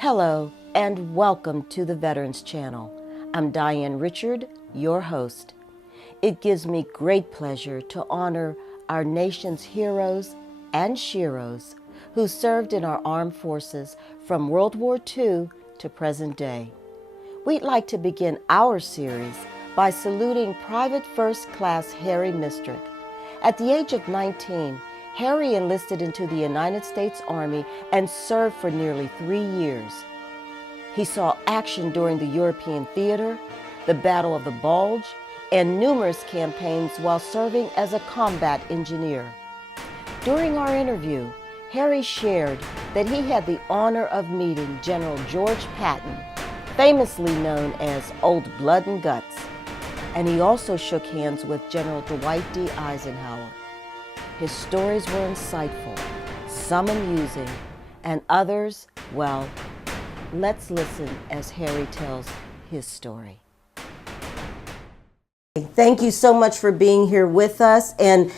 Hello and welcome to the Veterans Channel. I'm Diane Richard, your host. It gives me great pleasure to honor our nation's heroes and sheroes who served in our armed forces from World War II to present day. We'd like to begin our series by saluting Private First Class Harry Mistrick. At the age of 19, Harry enlisted into the United States Army and served for nearly 3 years. He saw action during the European theater, the Battle of the Bulge, and numerous campaigns while serving as a combat engineer. During our interview, Harry shared that he had the honor of meeting General George Patton, famously known as Old Blood and Guts, and he also shook hands with General Dwight D. Eisenhower. His stories were insightful, some amusing, and others, well, let's listen as Harry tells his story. Thank you so much for being here with us and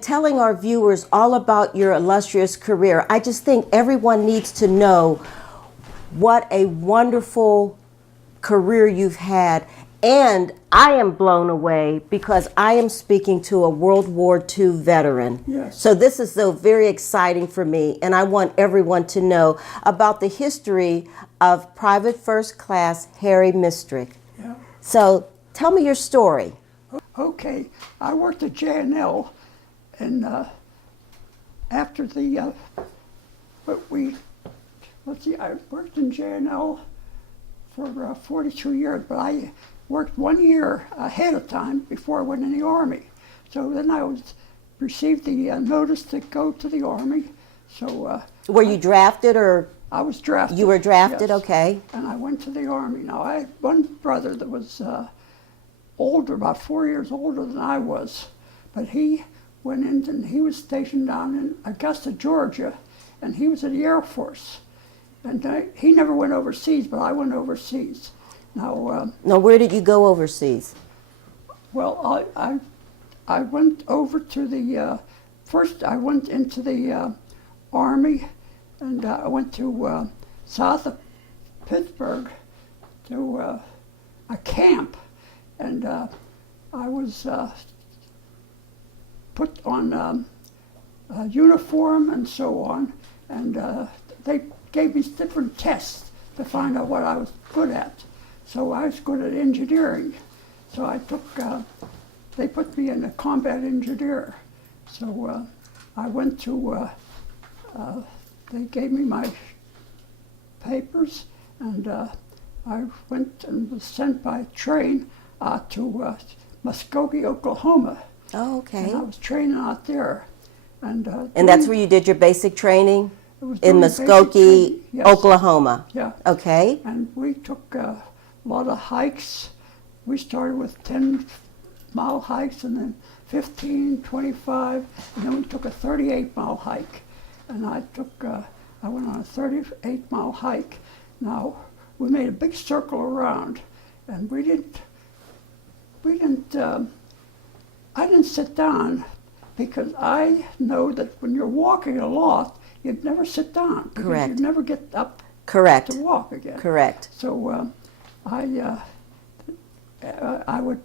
telling our viewers all about your illustrious career. I just think everyone needs to know what a wonderful career you've had. And I am blown away because I am speaking to a World War II veteran. Yes. So this is so very exciting for me, and I want everyone to know about the history of Private First Class Harry Mistrick. Yeah. So tell me your story. Okay, I worked at WWll, and after the, I worked in WWll for 42 years, but I worked 1 year ahead of time before I went in the Army. So then I received the notice to go to the Army. So Were you drafted or? I was drafted. You were drafted, yes. Okay. And I went to the Army. Now I had one brother that was older, about 4 years older than I was, but he went in and he was stationed down in Augusta, Georgia, and he was in the Air Force. And he never went overseas, but I went overseas. Now, where did you go overseas? well, I went over to the, first I went into the Army, and I went to south of Pittsburgh to a camp, and I was put on a uniform and so on, and they gave me different tests to find out what I was good at. So I was good at engineering. So I took, they put me in a combat engineer. So I went to, they gave me my papers, and I went and was sent by train to Muskogee, Oklahoma. Oh, okay. And I was training out there. And that's where you did your basic training? It was In doing basic Muskogee, training, yes. Oklahoma? Yeah. Okay. And we took a lot of hikes. We started with 10-mile hikes, and then 15, 25, and then we took a 38-mile hike. And I went on a 38-mile hike. Now, we made a big circle around, and I didn't sit down because I know that when you're walking a lot, you'd never sit down. Because Correct. you'd never get up Correct. to walk again. Correct. So I would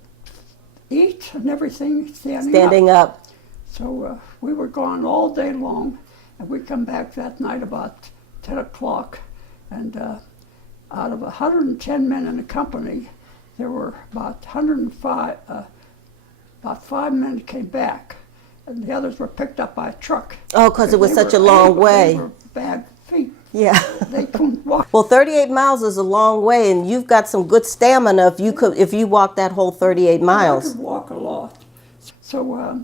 eat and everything standing up. So we were gone all day long, and we come back that night about 10 o'clock, and out of 110 men in the company, there were about 105, about 5 men came back, and the others were picked up by a truck. Oh, because it was such a long way. They were bad feet. Yeah. They couldn't walk. Well, 38 miles is a long way, and you've got some good stamina if you walk that whole 38 miles. I could walk a lot. So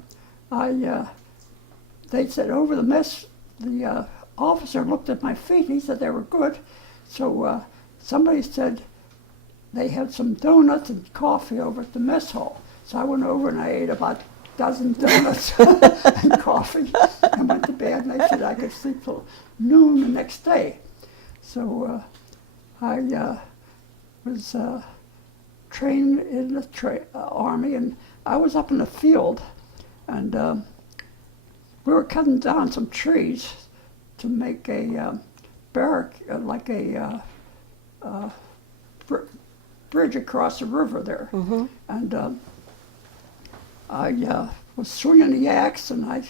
they said over the mess, the officer looked at my feet, and he said they were good. So somebody said they had some donuts and coffee over at the mess hall. So I went over and I ate about a dozen donuts and coffee and went to bed, and they said I could sleep till noon the next day. So I was trained in the Army, and I was up in the field, and we were cutting down some trees to make a barrack, like a bridge across the river there. And I was swinging the axe, and I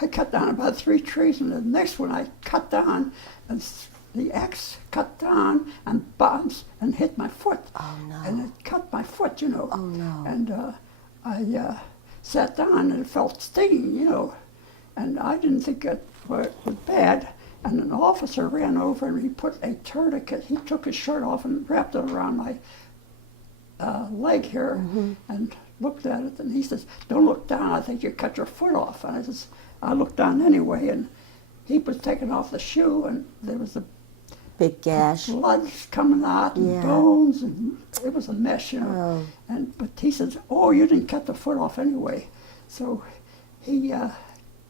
I cut down about 3 trees, and the next one I cut down, and the axe cut down and bounced and hit my foot. Oh, no. And it cut my foot, you know. Oh, no. And I sat down, and it felt stinging, you know. And I didn't think it was bad. And an officer ran over, and he put a tourniquet. He took his shirt off and wrapped it around my leg here, and looked at it, and he says, "Don't look down, I think you cut your foot off." And I says, I looked down anyway, and he was taking off the shoe, and there was a big gash. blood coming out, and bones, and it was a mess, you know. But he says, "Oh, you didn't cut the foot off anyway." So he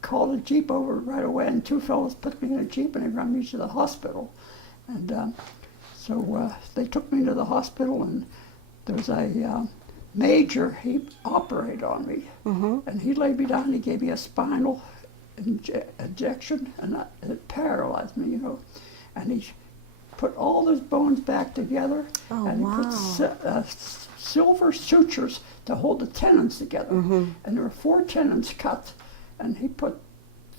called a Jeep over right away, and 2 fellows put me in a Jeep, and they ran me to the hospital. And so they took me to the hospital, and there was a major, he operated on me, and he laid me down, and he gave me a spinal injection, and it paralyzed me, you know. And he put all those bones back together, and he put silver sutures to hold the tendons together. And there were 4 tendons cut, and he put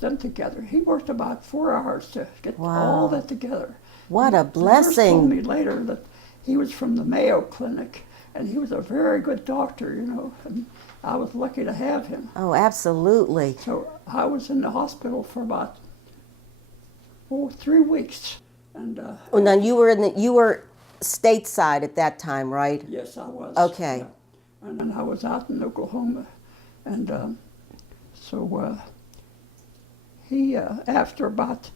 them together. He worked about 4 hours to get all that together. What a The nurse blessing. told me later that he was from the Mayo Clinic, and he was a very good doctor, you know, and I was lucky to have him. Oh, absolutely. So I was in the hospital for about 3 weeks, and Well, now you were stateside at that time, right? yes, I was. Okay. Yeah. And then I was out in Oklahoma, and so he after about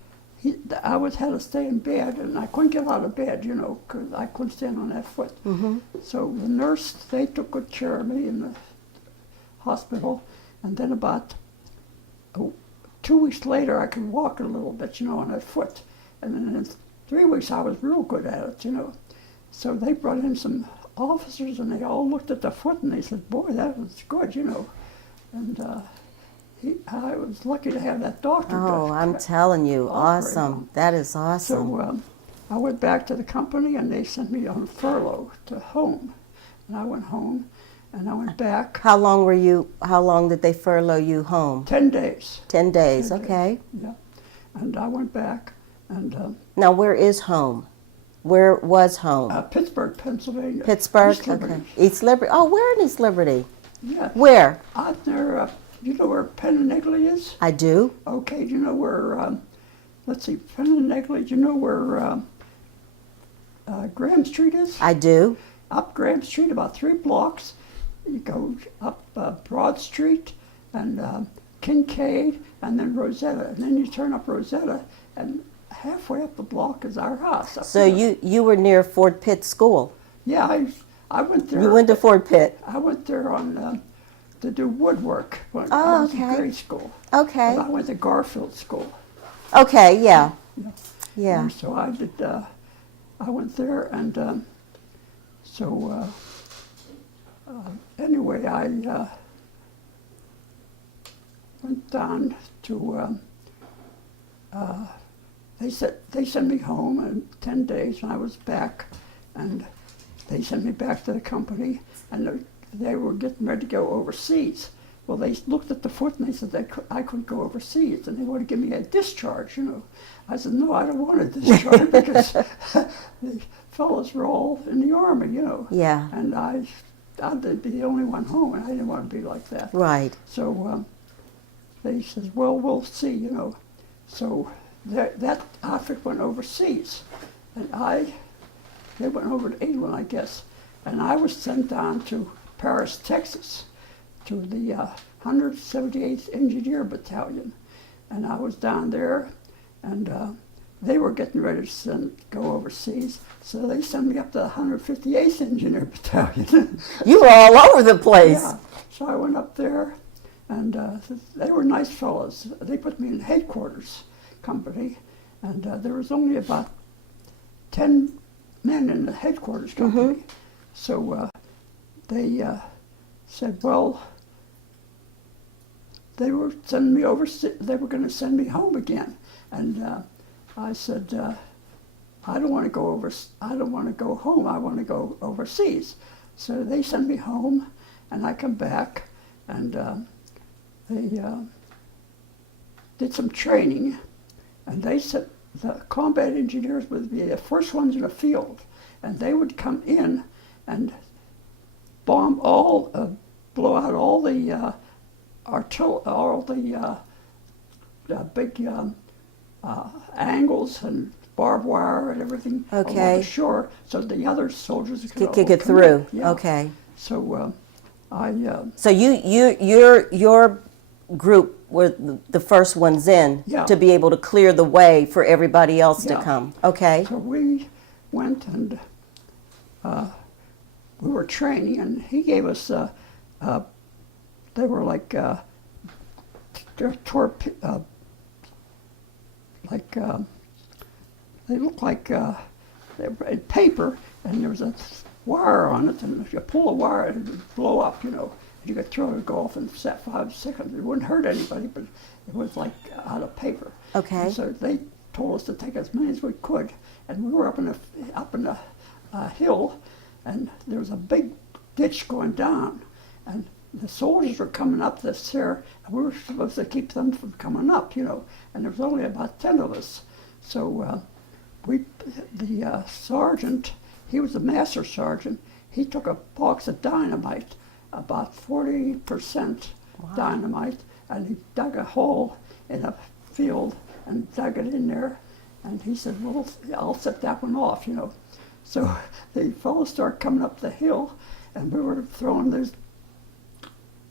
I had to stay in bed, and I couldn't get out of bed, you know, because I couldn't stand on that foot. So the nurse, they took good care of me in the hospital, and then about 2 weeks later, I could walk a little bit, you know, on that foot. And then in 3 weeks, I was real good at it, you know. So they brought in some officers, and they all looked at the foot, and they said, "Boy, that was good," you know. And I was lucky to have that doctor. Oh, I'm telling you, awesome. That is awesome. So I went back to the company, and they sent me on furlough to home. And I went home, and I went back. How long did they furlough you home? 10 days. 10 days, 10 okay. days, yeah. And I went back, and Now, where is home? Where was home? Pittsburgh, Pennsylvania. Pittsburgh? East Liberty. Okay. East Liberty. Oh, where in East Liberty? Yeah. Where? Out there, you know where Penn and Egley is? I do. Okay, do you know where, let's see, Penn and Egley, do you know where Graham Street is? I do. Up Graham Street, about 3 blocks. You go up Broad Street and Kincaid, and then Rosetta. And then you turn up Rosetta, and halfway up the block is our house. So you were near Fort Pitt School. Yeah, I went there. You went to Fort Pitt. I went there on to do woodwork when I was in grade school. Okay. But I went to Garfield School. Okay, yeah. Yeah. And so I did. I went there, and so anyway, I went down to. They sent me home in 10 days, and I was back, and they sent me back to the company, and they were getting ready to go overseas. Well, they looked at the foot, and they said I couldn't go overseas, and they wanted to give me a discharge, you know. I said, no, I don't want a discharge, because the fellows were all in the Army, you know. Yeah. And I'd be the only one home, and I didn't want to be like that. Right. So they said, well, we'll see, you know. So that outfit went overseas, and they went over to England, I guess, and I was sent down to Paris, Texas, to the 178th Engineer Battalion, and I was down there, and they were getting ready to go overseas, so they sent me up to the 158th Engineer Battalion. You were all over the place. Yeah, so I went up there, and they were nice fellows. They put me in headquarters company, and there was only about 10 men in the headquarters company. So they said, well, they were sending me over. They were going to send me home again, and I said, I don't want to go over. I don't want to go home. I want to go overseas. So they sent me home, and I come back, and they did some training, and they said the combat engineers would be the first ones in the field, and they would come in and bomb blow out all the big angles and barbed wire and everything along the shore, so the other soldiers could get through. Yeah. Okay. So So your group were the first ones in to be able to clear the way for everybody else to come. Okay. So we went and we were training, and he gave us they were like they looked like they were in paper, and there was a wire on it, and if you pull a wire, it would blow up, you know. You could throw it and go off in 5 seconds. It wouldn't hurt anybody, but it was like out of paper. Okay. And so they told us to take as many as we could, and we were up in a hill, and there was a big ditch going down, and the soldiers were coming up this here, and we were supposed to keep them from coming up, you know. And there was only about 10 of us, so the sergeant, he was the master sergeant. He took a box of dynamite, about 40% dynamite, and he dug a hole in a field and dug it in there, and he said, well, I'll set that one off, you know. So the fellows started coming up the hill, and we were throwing those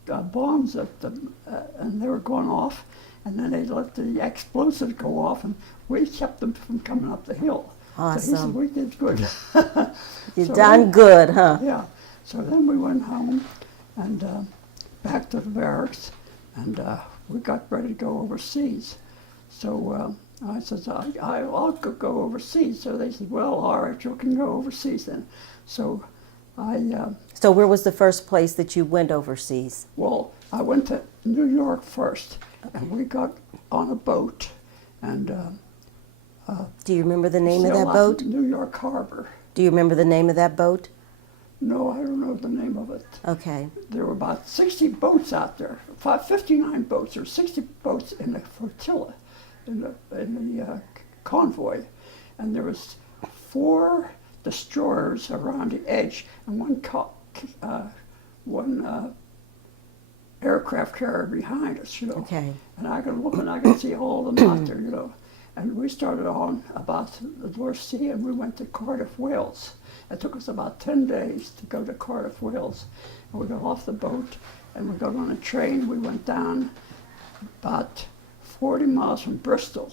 bombs at them, and they were going off, and then they let the explosives go off, and we kept them from coming up the hill. Awesome. So he said, we did good. You done good, huh? Yeah. So then we went home and back to the barracks, and we got ready to go overseas. So I said, I'll go overseas. So they said, well, all right, you can go overseas then. So So where was the first place that you went overseas? Well, I went to New York first, and we got on a boat, and do you remember the name of that boat? New York Harbor. Do you remember the name of that boat? No, I don't know the name of it. Okay. There were about 60 boats out there, 59 boats or 60 boats in the flotilla, in the convoy, and there was 4 destroyers around the edge and one aircraft carrier behind us, you know. Okay. And I could look and I could see all of them out there, you know. And we started on about the North Sea, and we went to Cardiff, Wales. It took us about 10 days to go to Cardiff, Wales. And we got off the boat, and we got on a train. We went down about 40 miles from Bristol,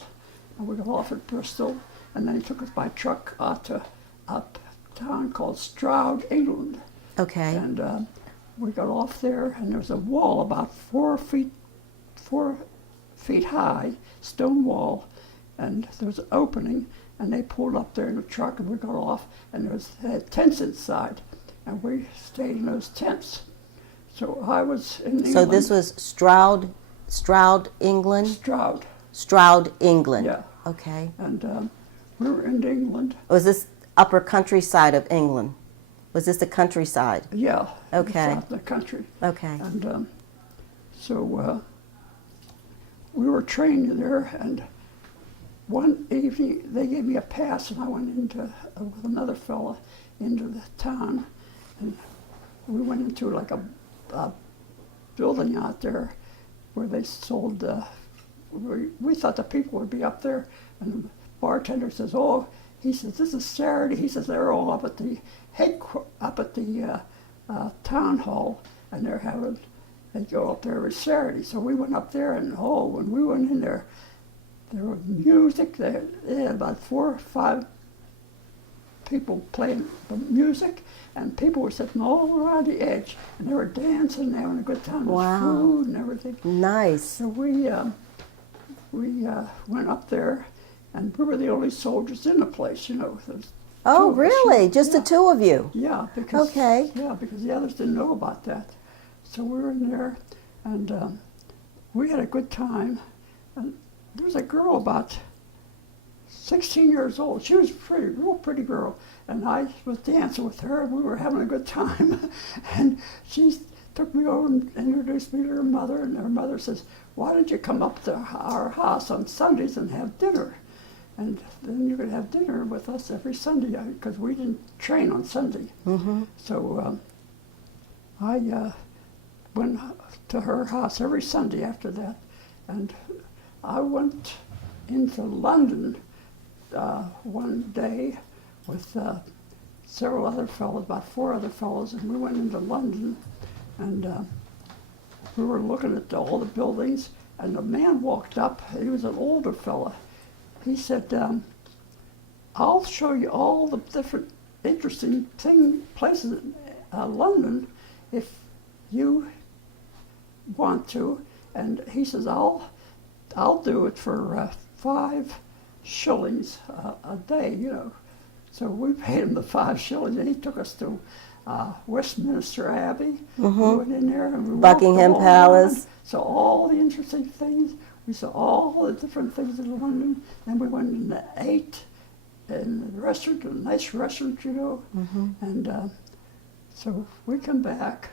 and we got off at Bristol, and then he took us by truck out to a town called Stroud, England. Okay. And we got off there, and there was a wall about 4 feet high, stone wall, and there was an opening, and they pulled up there in the truck, and we got off, and they had tents inside, and we stayed in those tents. So I was in England. So this was Stroud, England? Stroud, England. Yeah. Okay. And we were in England. Was this upper countryside of England? Was this the countryside? Yeah. Okay. Out in the country. Okay. And so we were trained there, and one evening they gave me a pass, and I went into with another fella into the town, and we went into like a building out there where they sold. We thought the people would be up there, and the bartender says, "Oh," he says, "this is Saturday." He says they're all up at the town hall, and they go up there every Saturday. So we went up there, and when we went in there, there was music. They had about 4 or 5 people playing the music, and people were sitting all around the edge, and they were dancing, and having a good time with food and everything. Nice. So we went up there, and we were the only soldiers in the place, you know. Oh, really? Just the 2 of you? Yeah, because okay. Yeah, because the others didn't know about that. So we were in there, and we had a good time. And there was a girl about 16 years old. She was pretty, real pretty girl. And I was dancing with her, and we were having a good time. And she took me over and introduced me to her mother, and her mother says, "Why don't you come up to our house on Sundays and have dinner? And then you could have dinner with us every Sunday," because we didn't train on Sunday. Mm-hmm. So I went to her house every Sunday after that. And I went into London one day with several other fellows, about 4 other fellows, and we went into London, and we were looking at all the buildings, and a man walked up. He was an older fella. He said, "I'll show you all the different interesting places in London if you want to." And he says, I'll do it for 5 shillings a day, you know. So we paid him the 5 shillings, and he took us to Westminster Abbey. Mm-hmm. We went in there, and we Buckingham walked all Palace. around, saw all the interesting things. We saw all the different things in London. Then we went and ate in the restaurant, a nice restaurant, you know. Mm-hmm. And so we come back,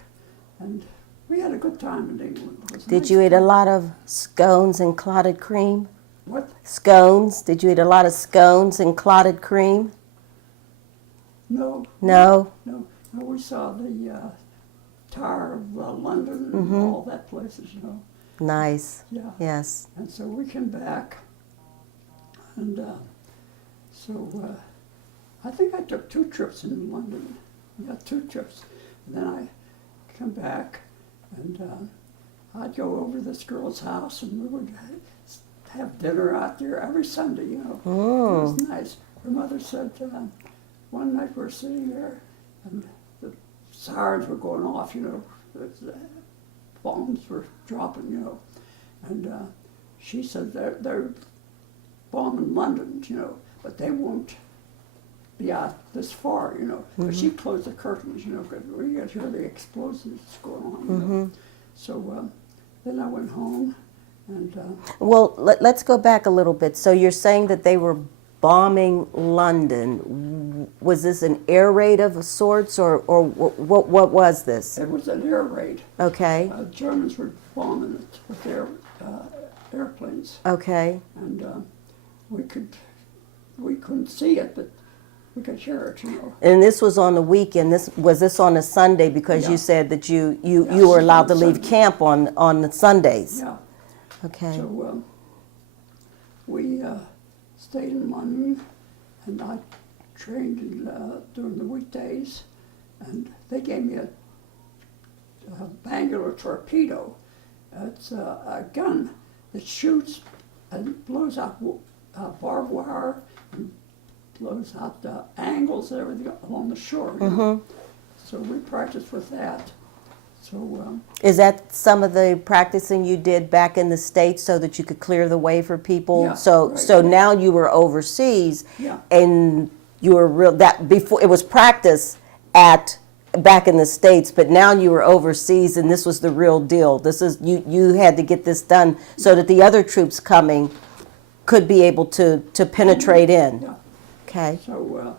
and we had a good time in England. It was Did nice you eat a time. lot of scones and clotted cream? What? Scones? Did you eat a lot of scones and clotted cream? No. No? No. No, we saw the Tower of London and Mhm. all that places, you know. Nice. Yeah. Yes. And so we came back, and I think I took 2 trips in London. Yeah, 2 trips. And then I come back, and I'd go over to this girl's house, and we would have dinner out there every Sunday, you know. It was nice. Her mother said, one night we were sitting there, and the sirens were going off, you know. The bombs were dropping, you know. And she said, they're bombing London, you know, but they won't be out this far, you know. But she closed the curtains, you know, because we could hear the explosions going on, you know. So then I went home, and Well, let's go back a little bit. So you're saying that they were bombing London. Was this an air raid of sorts, or what was this? it was an air raid. Okay. Germans were bombing it with their airplanes, Okay. and we couldn't see it, but we could hear it, you know. And this was on the weekend. Was this on a Sunday, because Yeah. you said that you Yeah, were allowed to on leave Sunday. camp on the Sundays. Yeah. Okay. So we stayed in London, and I trained during the weekdays, and they gave me a Bangular torpedo. It's a gun that shoots and blows out barbed wire and blows out the angles and everything along the shore. You know? So we practiced with that. So Is that some of the practicing you did back in the States so that you could clear the way for people? Yeah, So right. so now you were overseas, Yeah. and you were that before it was practice back in the States, but now you were overseas, and this was the real deal. This is you had to get this done so that the other troops coming could be able to penetrate in. yeah. Okay. So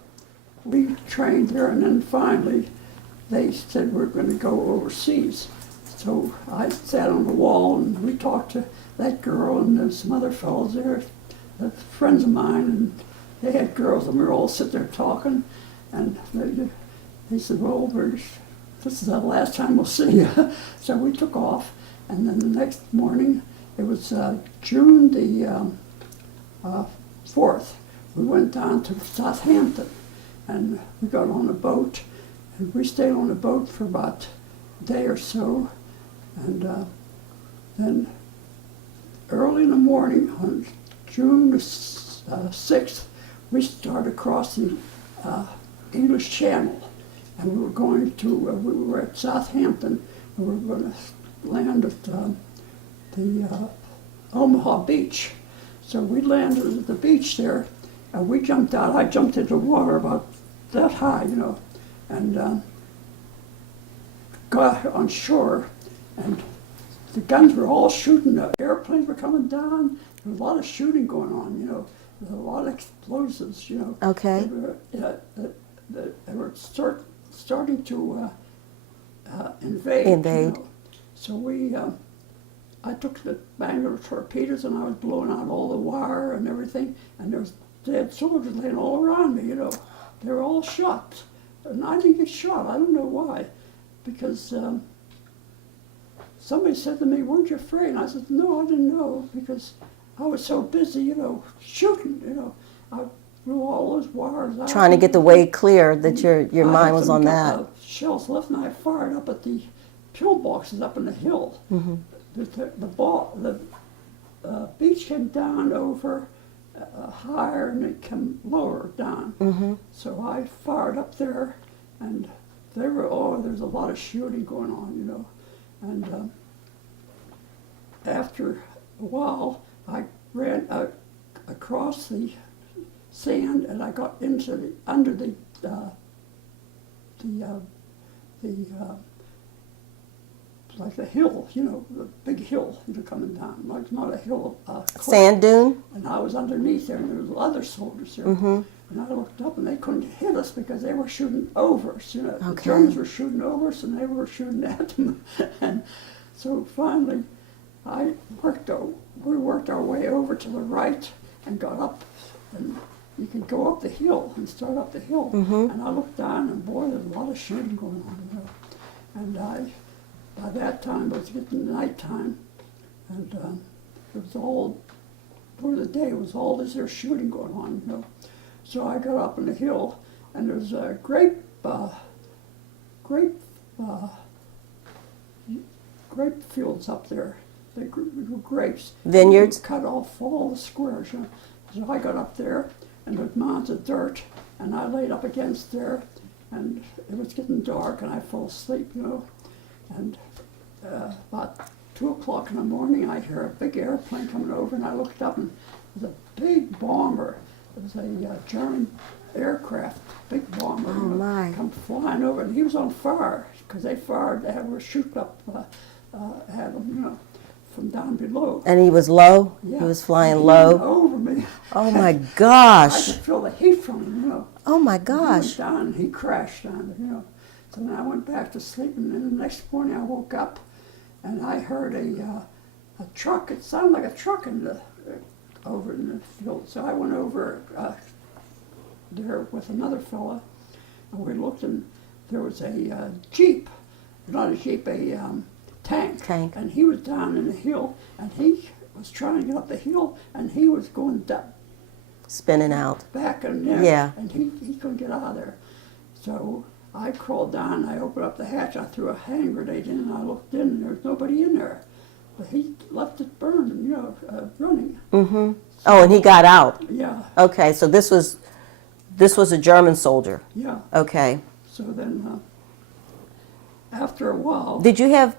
we trained there, and then finally they said we're going to go overseas. So I sat on the wall, and we talked to that girl, and there's some other fellows there, friends of mine, and they had girls, and we were all sitting there talking, and they said, well, this is the last time we'll see you. So we took off, and then the next morning, it was June the 4th, we went down to Southampton, and we got on a boat, and we stayed on a boat for about a day or so, and then early in the morning on June the 6th, we started crossing English Channel, and we were going to, we were at Southampton, and we were going to land at the Omaha Beach. So we landed at the beach there, and we jumped out. I jumped into the water about that high, you know, and got on shore, and the guns were all shooting. The airplanes were coming down. There was a lot of shooting going on, you know, a lot of explosives, you know. Okay. They were starting to invade. Invade. You know. So I took the Bangor torpedoes and I was blowing out all the wire and everything, and there was dead soldiers laying all around me, you know. They were all shot, and I didn't get shot. I don't know why, because somebody said to me, "Weren't you afraid?" And I said, "No, I didn't know, because I was so busy, you know, shooting, you know. I blew all those wires out. Trying to get the way clear that your mind was on that. Shells left, and I fired up at the pillboxes up in the hill. Mm-hmm. The beach came down over higher, and it came lower down. Mm-hmm. So I fired up there, and there's a lot of shooting going on, you know. And after a while, I ran across the sand, and I got under the like the hill, you know, the big hill, you know, coming down, like not a hill, Sand dune? and I was underneath there, and there was other soldiers there. Mm-hmm. And I looked up, and they couldn't hit us because they were shooting over us, you know. Okay. The Germans were shooting over us, and they were shooting at them. And so finally, we worked our way over to the right and got up, and you could go up the hill and start up the hill. Mm-hmm. And I looked down, and boy, there's a lot of shooting going on, you know. And by that time, it was getting nighttime, and it was all, during the day, it was all this there shooting going on, you know. So I got up on the hill, and there's a grape fields up there. They grew grapes. Vineyards? They cut off all the squares, you know. So I got up there, and there was mounds of dirt, and I laid up against there, and it was getting dark, and I fell asleep, you know. And about 2 o'clock in the morning, I hear a big airplane coming over, and I looked up, and it was a big bomber. It was a German aircraft, big bomber. Oh, my. Come flying over, and he was on fire, because they were shooting up at him, you know, from down below. And he was low? Yeah. He was flying He low? went over me. Oh, my I gosh. could feel the heat from him, you know. Oh, my He went gosh. down, and he crashed down, you know. So then I went back to sleep, and then the next morning I woke up, and I heard a truck. It sounded like a truck over in the field. So I went over there with another fella, and we looked, and there was a Jeep, not a Jeep, a tank. And he was down in the hill, and he was trying to get up the hill, and he was going down, Spinning out. back in there, Yeah. and he couldn't get out of there. So I crawled down, I opened up the hatch, I threw a hand grenade in, and I looked in, and there was nobody in there. But he left it burning, you know, running. Mm-hmm. Oh, and he got out. Yeah, Okay, so this was a German soldier. yeah. Okay. So then, after a while, Did you have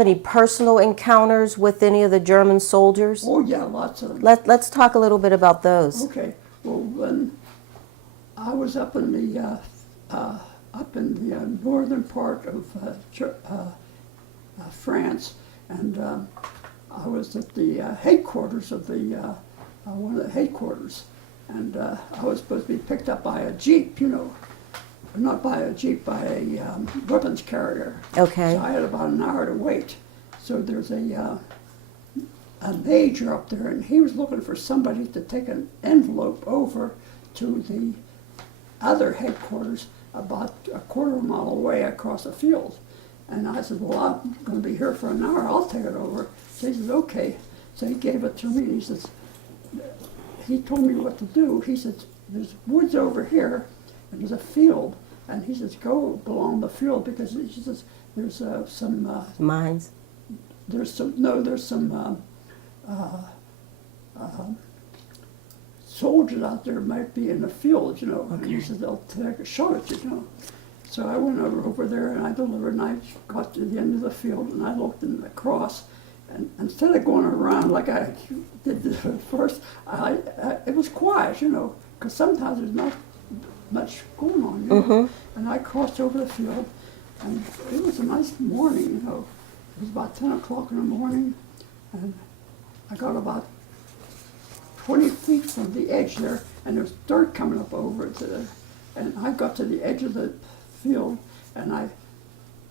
any personal encounters with any of the German soldiers? oh yeah, lots of them. Let's talk a little bit about those. Okay, well then, I was up in the northern part of France, and I was at the headquarters of one of the headquarters, and I was supposed to be picked up by a Jeep, you know, not by a Jeep, by a weapons carrier. Okay. So I had about an hour to wait. So there's a major up there, and he was looking for somebody to take an envelope over to the other headquarters about a quarter of a mile away across the field. And I said, well, I'm going to be here for an hour, I'll take it over. So he said, okay. So he gave it to me, and he says, he told me what to do. He said, there's woods over here, and there's a field. And he says, go along the field, because he says, there's some... Mines? There's some soldiers out there might be in the field, you know. Okay. And he said, they'll take a shot at you, you know. So I went over there, and I delivered, and I got to the end of the field, and I looked across, and instead of going around like I did at first, it was quiet, you know, because sometimes there's not much going on, you know. Mm-hmm. And I crossed over the field, and it was a nice morning, you know. It was about 10 o'clock in the morning, and I got about 20 feet from the edge there, and there was dirt coming up over it. And I got to the edge of the field, and I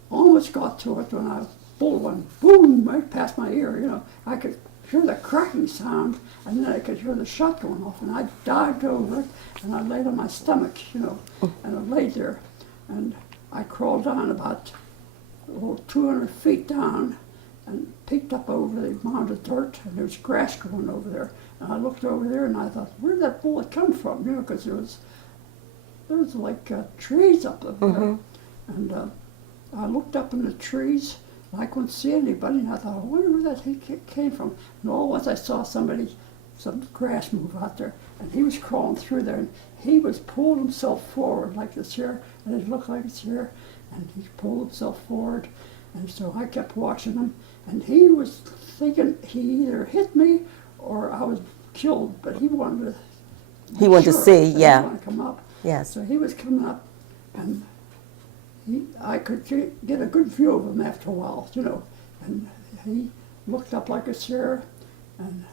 almost got to it when I bullet went boom right past my ear. You know, I could hear the cracking sound, and then I could hear the shot going off, and I dived over it, and I laid on my stomach, you know, and I laid there, and I crawled down about 200 feet down, and peeked up over the mound of dirt, and there was grass growing over there, and I looked over there, and I thought, where did that bullet come from? You know, because there was like trees up there, and I looked up in the trees. I couldn't see anybody, and I thought, I wonder where that came from. And all at once I saw some grass move out there, and he was crawling through there, and he was pulling himself forward like this here, and it looked like it's here, and he pulled himself forward, and so I kept watching him, and he was thinking he either hit me or I was killed, but he wanted to. He wanted to see, yeah. He wanted to come up. Yes. So he was coming up, and I could get a good view of him after a while, you know, and he looked up like a seer, and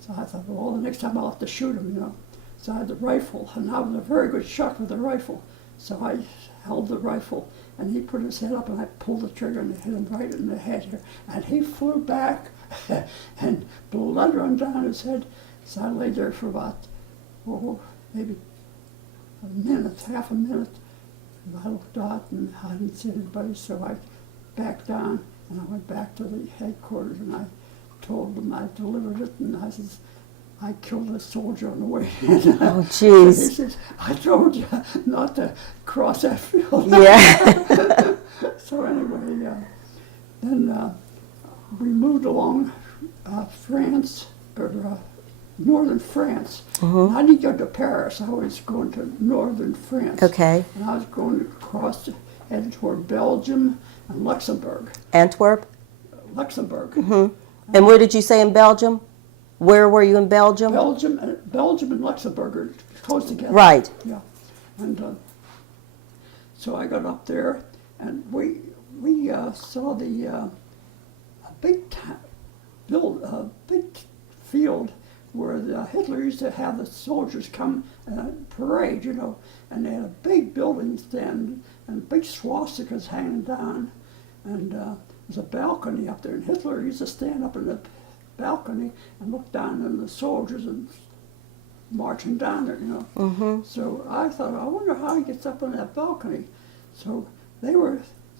so I thought, well, the next time I'll have to shoot him, you know. So I had the rifle, and I was a very good shot with the rifle, so I held the rifle, and he put his head up, and I pulled the trigger, and it hit him right in the head here, and he flew back, and blood ran down his head, so I lay there for about, maybe a minute, half a minute. And I looked out and I didn't see anybody, so I backed down and I went back to the headquarters and I told them I delivered it, and I says, I killed a soldier on the way in. Oh, jeez. He says, I told you not to cross that field. Yeah. So anyway, then we moved along France, or northern France. I didn't go to Paris. I was going to northern France. Okay. And I was going across, headed toward Belgium and Luxembourg. Antwerp? Luxembourg. And where did you say in Belgium? Where were you in Belgium? Belgium and Luxembourg are close together. Right. Yeah. And so I got up there, and we saw the big field where Hitler used to have the soldiers come parade, you know, and they had a big building stand and big swastikas hanging down, and there's a balcony up there, and Hitler used to stand up in the balcony and look down at the soldiers and marching down there, you know. So I thought, I wonder how he gets up on that balcony. So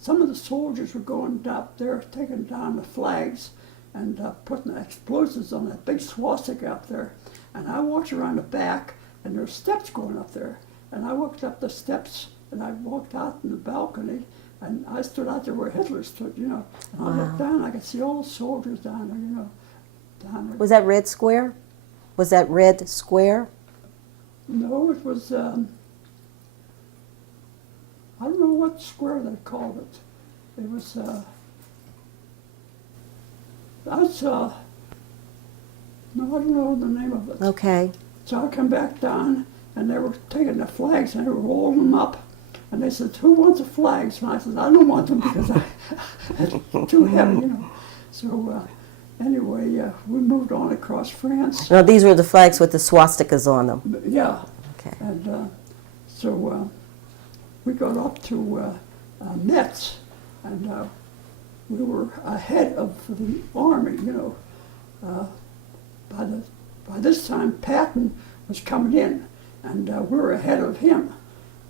some of the soldiers were going up there, taking down the flags, and putting the explosives on that big swastika up there. And I walked around the back, and there were steps going up there. And I walked up the steps, and I walked out in the balcony, and I stood out there where Hitler stood, you know. And I looked down, I could see all the soldiers down there, you know, down there. Was that Red Square? Was that Red Square? No, it was, I don't know what square they called it. It was, no, I don't know the name of it. Okay. So I come back down, and they were taking the flags, and they were rolling them up. And they said, who wants the flags? And I said, I don't want them because it's too heavy, you know. So anyway, we moved on across France. Now, these were the flags with the swastikas on them. Yeah. Okay. And so we got up to Metz, and we were ahead of the army, you know. By this time, Patton was coming in, and we were ahead of him.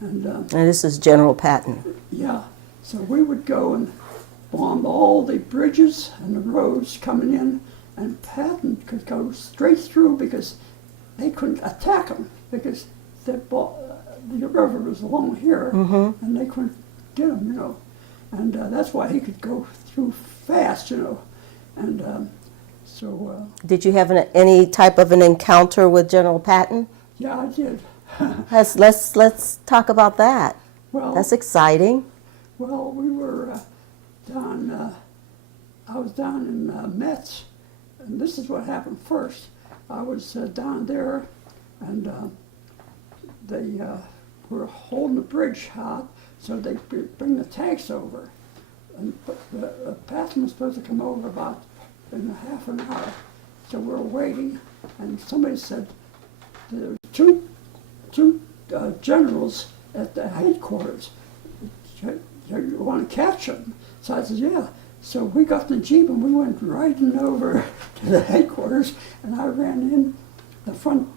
And this is General Patton. Yeah, so we would go and bomb all the bridges and the roads coming in, and Patton could go straight through because they couldn't attack him because the river was along here, and they couldn't get him, you know. And that's why he could go through fast, you know. And so... Did you have any type of an encounter with General Patton? Yeah, I did. Let's talk about that. Well, that's exciting. Well, we were down, I was down in Metz, and this is what happened first. I was down there, and they were holding the bridge hot, so they bring the tanks over. And Patton was supposed to come over about in half an hour. So we were waiting, and somebody said, there were two generals at the headquarters. You want to catch them? So I said, yeah. So we got in the Jeep and we went riding over to the headquarters, and I ran in the front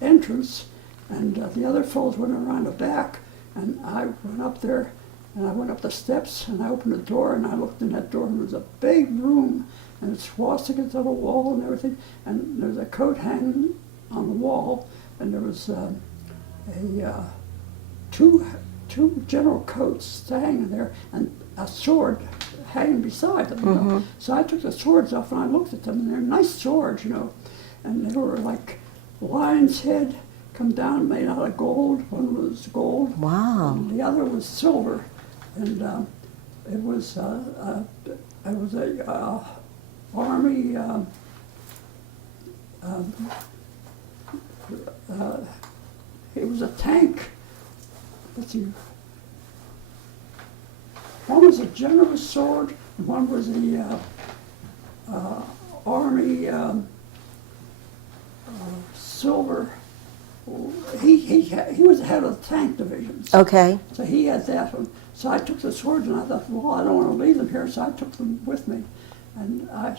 entrance, and the other fellows went around the back, and I went up there, and I went up the steps, and I opened the door, and I looked in that door, and there was a big room, and it swastikas on the wall and everything, and there was a coat hanging on the wall, and there was two general coats hanging there, and a sword hanging beside them. You know? So I took the swords off and I looked at them, and they're nice swords, you know, and they were like lion's head come down, made out of gold. One was gold, Wow. and the other was silver, and it was a army. It was a tank. Let's see. One was a general's sword, and one was the army silver. He was the head of the tank divisions. Okay. So he had that one. So I took the swords and I thought, well, I don't want to leave them here, so I took them with me. And I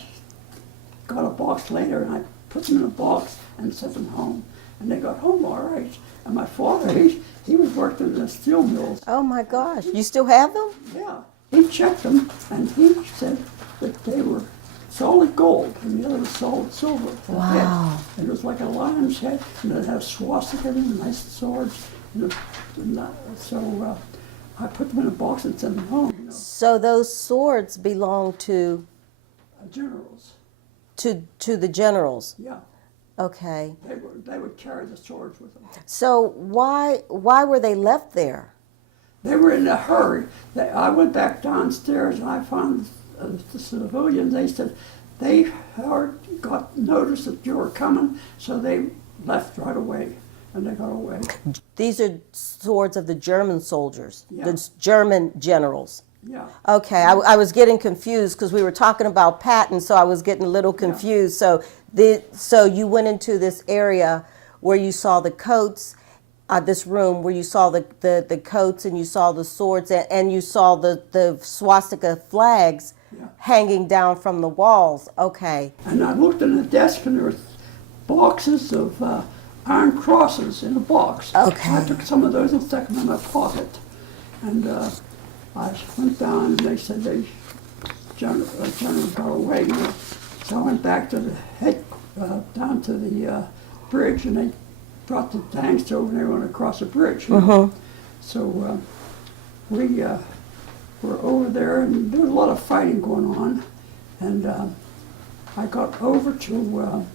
got a box later and I put them in a box and sent them home. And they got home all right. And my father, he was working in the steel mills. Oh my gosh. You still have them? Yeah. He checked them and he said that they were solid gold and the other was solid silver. Wow. Head. And it was like a lion's head, and it had a swastika and nice swords. So I put them in a box and sent them home. You know. So those swords belong to Generals. to the generals. Yeah. Okay. They would carry the swords with them. So why were they left there? They were in a hurry. I went back downstairs and I found the civilians. They said they got notice that you were coming, so they left right away, and they got away. These are swords of the German soldiers, Yeah. the German generals. Yeah. Okay, I was getting confused because we were talking about patents, so I was getting a little confused. So you went into this area where you saw the coats, this room where you saw the coats and you saw the swords and you saw the swastika flags hanging down from the walls. Okay. And I looked in the desk and there were boxes of iron crosses in a box. Okay. I took some of those and stuck them in my pocket. And I went down and they said general got away. You know. So I went back to the down to the bridge, and they brought the tanks over and they went across the bridge. You know. So we were over there, and there was a lot of fighting going on. And I got over to,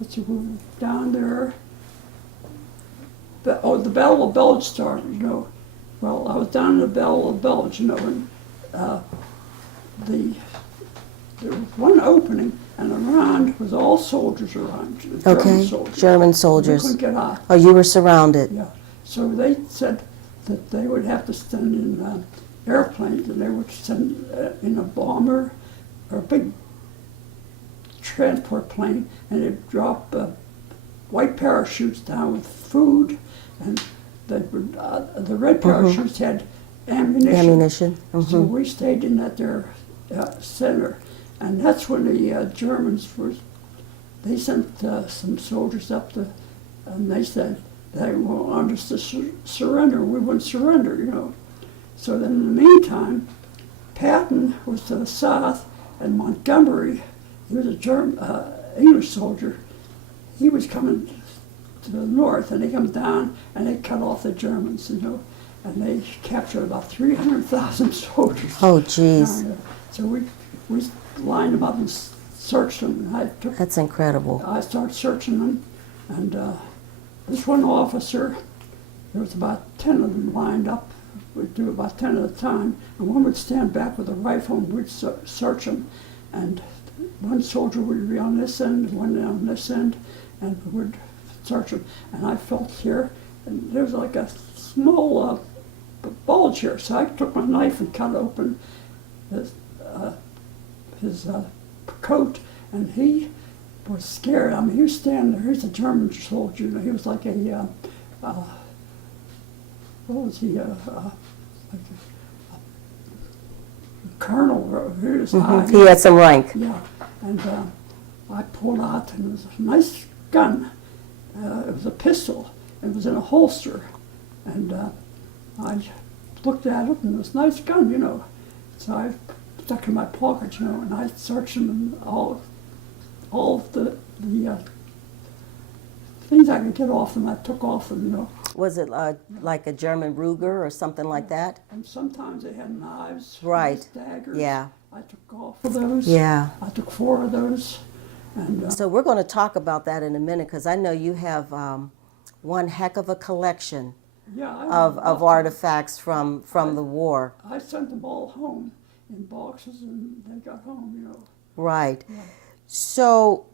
let's see, we were down there. The Battle of started, you know. Well, I was down in the Battle of you know, and there was one opening, and around was all soldiers around. German soldiers. German soldiers. We couldn't get out. Oh, you were surrounded. Yeah. So they said that they would have to send in airplanes, and they would send in a bomber or a big transport plane, and they'd drop white parachutes down with food, and the red parachutes had ammunition. So we stayed in at their center, and that's when the Germans they sent some soldiers up and they said they wanted us to surrender. We wouldn't surrender, you know. So then in the meantime, Patton was to the south, and Montgomery, he was a English soldier, he was coming to the north, and they come down and they cut off the Germans, you know, and they captured about 300,000 soldiers. Oh, geez. So we lined them up and searched them. That's incredible. I started searching them, and this one officer, there was about 10 of them lined up. We'd do about 10 at a time, and one would stand back with a rifle and we'd search them, and one soldier would be on this end, one on this end, and we would search them. And I felt here, and there was like a small bulge here, so I took my knife and cut open his coat, and he was scared. I mean, he was standing there. He's a German soldier. You know, he was like a, what was he, like a colonel. He was high. He had some rank. Yeah, and I pulled out, and it was a nice gun. It was a pistol. It was in a holster, and I looked at it, and it was a nice gun, you know. So I stuck it in my pocket, you know, and I searched them, and all of the things I could get off them, I took off them, you know. Was it like a German Ruger or something like that? And sometimes they had knives, Right. daggers. Yeah. I took off of those. Yeah. I took 4 of those, and So we're going to talk about that in a minute, because I know you have one heck of a collection yeah, of artifacts from the war. I sent them all home in boxes, and they got home, you know. Right. Yeah. So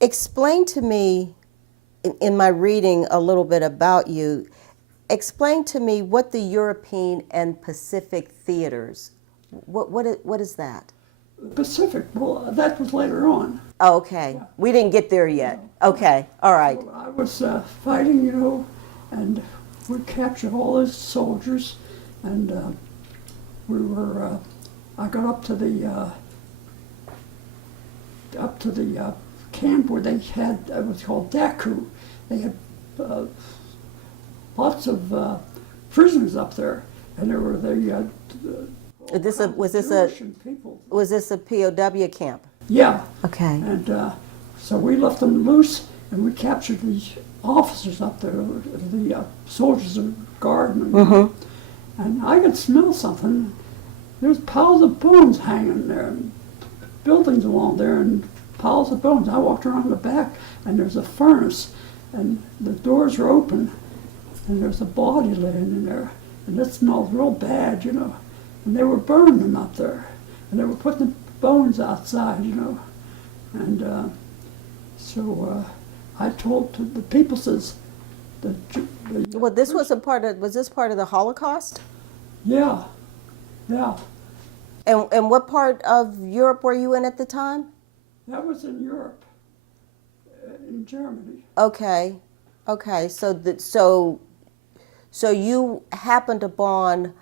explain to me, in my reading a little bit about you, explain to me what the European and Pacific theaters, what is that? Pacific, well, that was later on. Oh, okay. Yeah. We didn't get there yet. Okay. All right. So I was fighting, you know, and we captured all those soldiers, and we were. I got up to the camp where they had. It was called Daku. They had lots of prisoners up there, and there were Was this people. a POW camp? Yeah. Okay. And so we left them loose, and we captured these officers up there, the soldiers of guardmen. Mm-hmm. And I could smell something. There's piles of bones hanging there, and buildings along there, and piles of bones. I walked around the back, and there's a furnace, and the doors were open, and there's a body laying in there, and it smelled real bad, you know. And they were burning them up there, and they were putting the bones outside, you know. And so I told the people, says, Well, this was was this part of the Holocaust? yeah, yeah. And what part of Europe were you in at the time? That was in Europe, in Germany. Okay. Okay. So you happened upon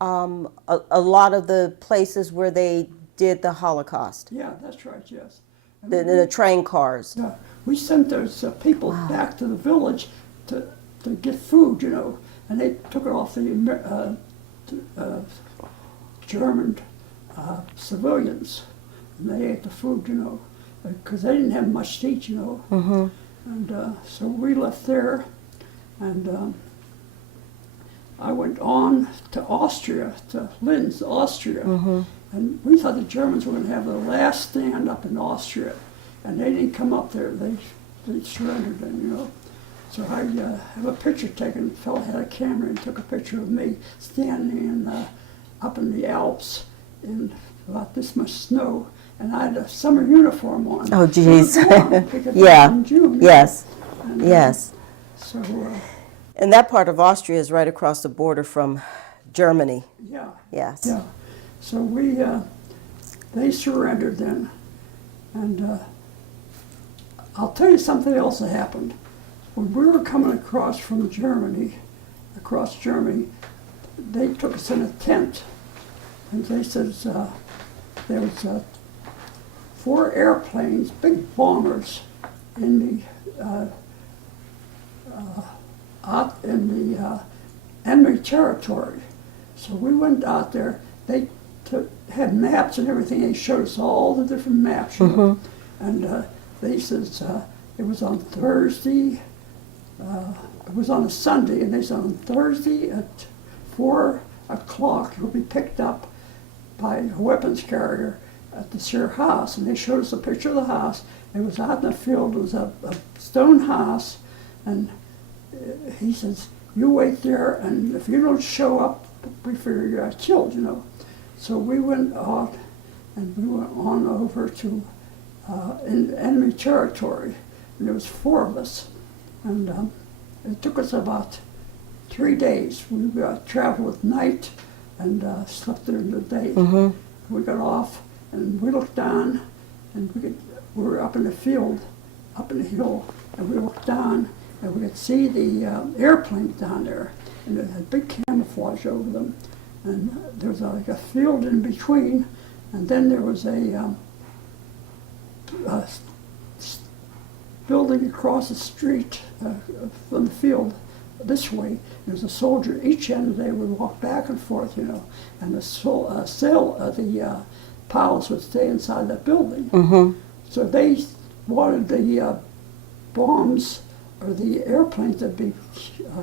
a lot of the places where they did the Holocaust. Yeah, that's right, yes. And The train cars. yeah, we sent those people back to the village to get food, you know, and they took it off the German civilians, and they ate the food, you know, because they didn't have much to eat, you know. Mm-hmm. And so we left there, and I went on to Austria, to Linz, Austria, and we thought the Germans were going to have the last stand up in Austria, and they didn't come up there. They surrendered then, you know. So I have a picture taken. A fellow had a camera and took a picture of me standing up in the Alps in about this much snow, and I had a summer uniform on. Oh, geez. It was warm, because Yeah. it was in June. Yes. And, Yes. So, And that part of Austria is right across the border from Germany. yeah. Yes. Yeah. So they surrendered then. And I'll tell you something else that happened. When we were coming across Germany, they took us in a tent. And they said there was 4 airplanes, big bombers, in the enemy territory. So we went out there. They had maps and everything. They showed us all the different maps, you know. And they says it was on Thursday. It was on a Sunday, and they said on Thursday at 4 o'clock you'll be picked up by a weapons carrier at this your house. And they showed us a picture of the house. It was out in the field. It was a stone house, and he says, "You wait there, and if you don't show up, we figure you got killed, you know." So we went out, and we went on over to in enemy territory, and there was 4 of us, and it took us about 3 days. We traveled at night and slept there in the day. We got off, and we looked down, and we could we were up in the field, up in the hill, and we looked down, and we could see the airplanes down there, and it had big camouflage over them, and there was like a field in between, and then there was a building across the street from the field this way. There was a soldier each end. They would walk back and forth, you know, and the pilots would stay inside that building. Mm-hmm. So they wanted the bombs or the airplanes to be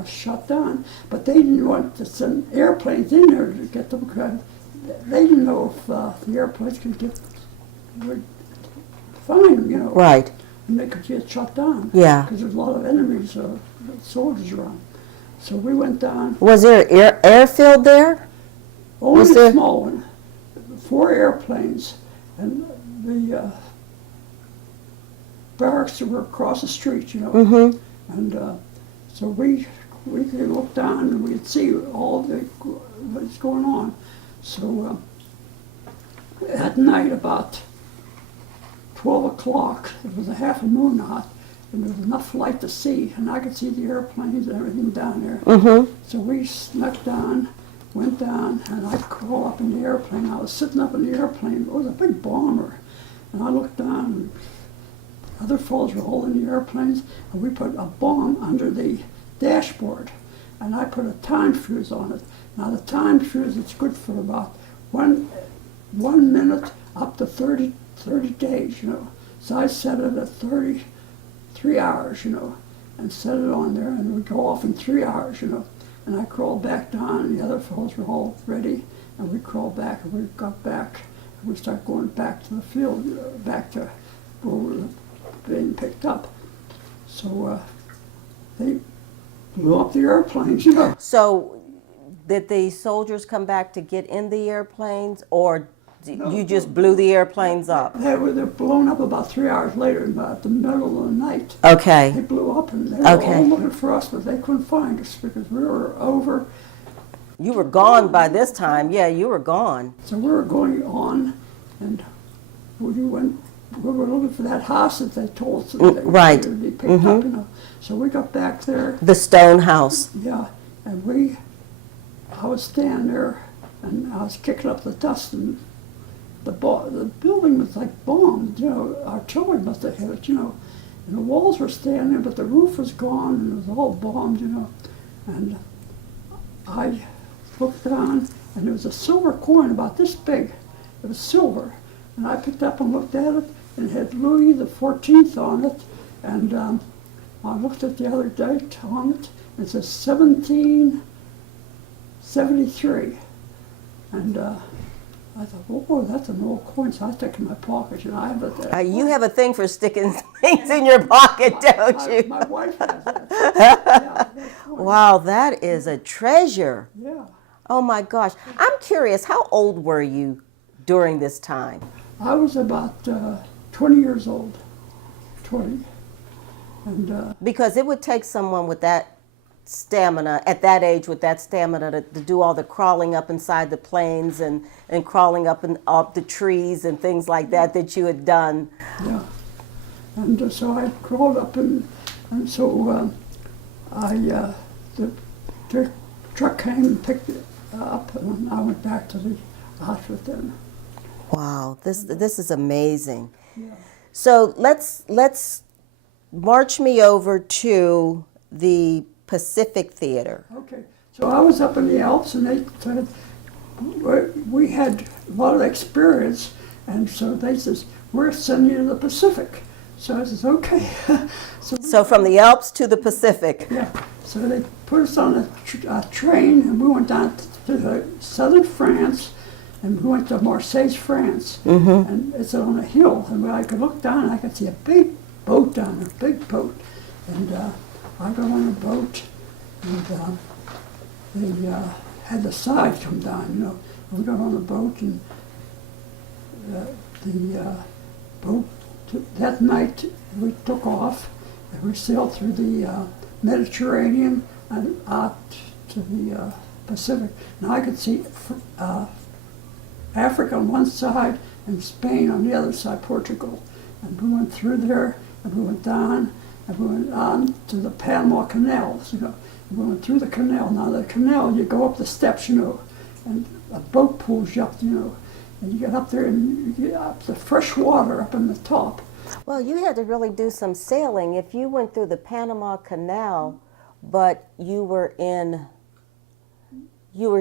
shut down, but they didn't want to send airplanes in there to get them. They didn't know if the airplanes would find them, you know. Right. And they could get shut down. Yeah. Because there's a lot of enemies, soldiers around. So we went down. Was there an airfield there? Only Was a there? small one. 4 airplanes, and the barracks were across the street, you know. Mm-hmm. And so we could look down and we'd see all what's going on. So at night, about 12 o'clock, it was a half a moon out, and there was enough light to see, and I could see the airplanes and everything down there. Mm-hmm. So we snuck down, went down, and I crawled up in the airplane. I was sitting up in the airplane. It was a big bomber. And I looked down, and other fellows were holding the airplanes, and we put a bomb under the dashboard. And I put a time fuse on it. Now the time fuse is good for about one minute up to 30 days, you know. So I set it at 3 hours, you know, and set it on there, and it would go off in 3 hours, you know. And I crawled back down, and the other fellows were all ready, and we crawled back, and we got back, and we started going back to the field, you know, back to where we were being picked up. So they blew up the airplanes, you know. So did the soldiers come back to get in the airplanes, or you just blew the airplanes up? They were blown up about 3 hours later, about the middle of the night. Okay. They blew up, and they were all looking for us, but they couldn't find us because we were over. You were gone by this time. Yeah, you were gone. So we were going on, and we were looking for that house that they told us that right. would be picked up, you know. So we got back there. The stone house. Yeah, and I was standing there, and I was kicking up the dust, and the building was like bombed, you know. Artillery must have hit it, you know. And the walls were standing there, but the roof was gone, and it was all bombed, you know. And I looked down, and there was a silver coin about this big. It was silver. And I picked up and looked at it, and it had Louis the 14th on it. And I looked at the other date on it, and it says 1773. And I thought, oh, that's an old coin, so I stuck it in my pocket, and I have it there. You have a thing for sticking things in your pocket, don't you? My wife has that. Yeah, wow, that is a treasure. yeah. Oh my gosh. I'm curious, how old were you during this time? I was about 20 years old, 20. And Because it would take someone with that stamina, at that age with that stamina, to do all the crawling up inside the planes and crawling up the trees and things like that you had done. yeah. And so I crawled up, and so the truck came and picked it up, and I went back to the house then. Wow, this is amazing. Yeah. So let's march me over to the Pacific Theater. Okay, so I was up in the Alps, and they said we had a lot of experience, and so they says, we're sending you to the Pacific. So I says, okay. So from the Alps to the Pacific. Yeah, so they put us on a train, and we went down to southern France, and we went to Marseille, France. Mm-hmm. And it's on a hill, and when I could look down, I could see a big boat down there, big boat. And I got on the boat, and they had the side come down, you know. We got on the boat, and the boat, that night we took off, and we sailed through the Mediterranean and out to the Pacific. Now I could see Africa on one side and Spain on the other side, Portugal. and we went through there, and we went down, and we went on to the Panama Canal, you know. We went through the canal. Now the canal, you go up the steps, you know, and a boat pulls you up, you know, and you get up there and you get up the fresh water up in the top. Well, you had to really do some sailing if you went through the Panama Canal, but you were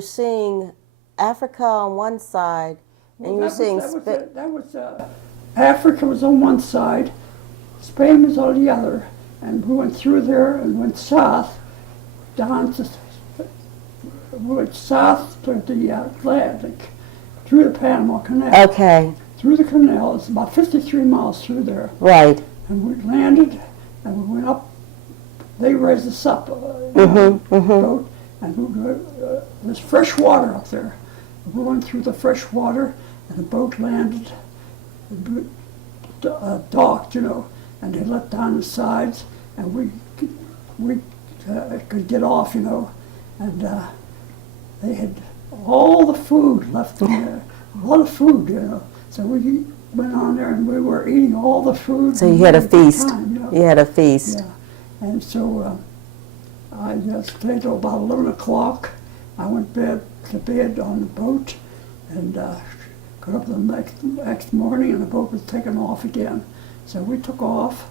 seeing Africa on one side, and you were seeing Africa was on one side, Spain was on the other, and we went through there and went south, down to, we went south to the Atlantic, through the Panama Canal. Okay. Through the canal, it's about 53 miles through there. Right. And we landed, and we went up, they raised us up, boat, and there's fresh water up there. We went through the fresh water, and the boat landed, and docked, you know, and they let down the sides, and we could get off, you know, and they had all the food left in there, a lot of food, you know. So we went on there, and we were eating all the food. So you had a feast. Time, you know? You had a feast. Yeah, and so I stayed till about 11 o'clock. I went to bed on the boat, and got up the next morning, and the boat was taking off again. So we took off,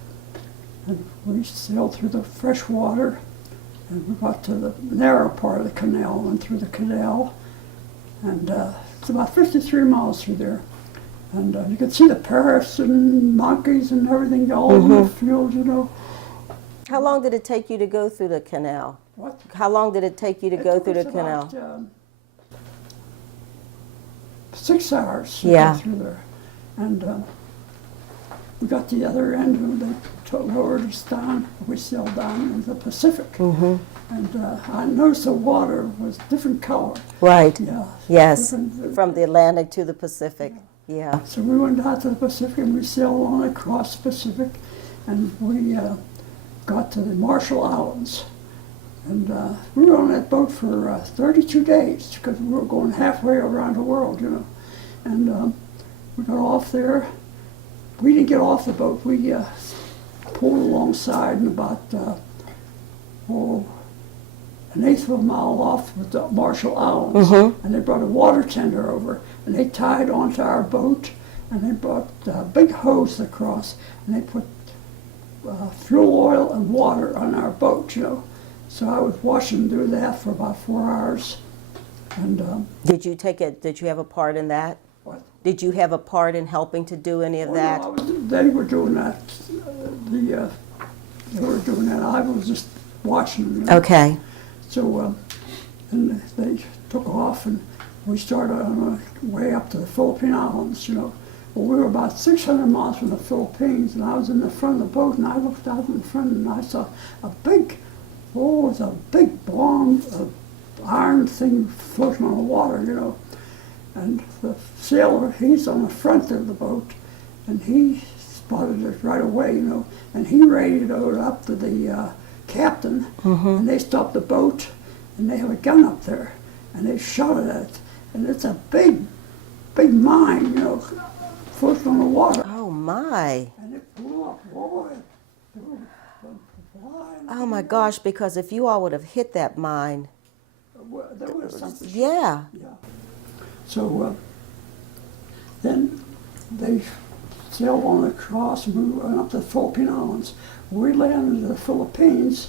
and we sailed through the fresh water, and we got to the narrow part of the canal, went through the canal, and it's about 53 miles through there. And you could see the parrots and monkeys and everything all in the field, you know. How long did it take you to go through the canal? What? How long did it take you to go through the canal? About, 6 hours to Yeah. go through there. And we got to the other end, and they lowered us down. We sailed down into the Pacific. And I noticed the water was different color. Right. Yeah. Yes. Different, From the Atlantic to the Pacific. Yeah. So we went out to the Pacific, and we sailed on across the Pacific, and we got to the Marshall Islands. And we were on that boat for 32 days, because we were going halfway around the world, you know. And we got off there. We didn't get off the boat. We pulled alongside, and about an eighth of a mile off with the Marshall Islands. And they brought a water tender over, and they tied onto our boat, and they brought a big hose across, and they put fuel oil and water on our boat, you know. So I was watching them do that for about 4 hours. And Did you take it? Did you have a part in that? what? Did you have a part in helping to do any of that? No, they were doing that. They were doing that. I was just watching them. You know? Okay. So and they took off, and we started on our way up to the Philippine Islands, you know. Well, we were about 600 miles from the Philippines, and I was in the front of the boat, and I looked out in front, and I saw a big, it was a big long iron thing floating on the water, you know. And the sailor, he's on the front of the boat, and he spotted it right away, you know, and he radioed up to the captain, and they stopped the boat, and they have a gun up there, and they shot it at it, and it's a big mine, you know, floating on the water. Oh my. And it blew up, boy. It was flying. Oh my gosh, because if you all would have hit that mine. Well, there was something. Yeah. Yeah. So then they sailed on across, and we went up to the Philippine Islands. We landed in the Philippines,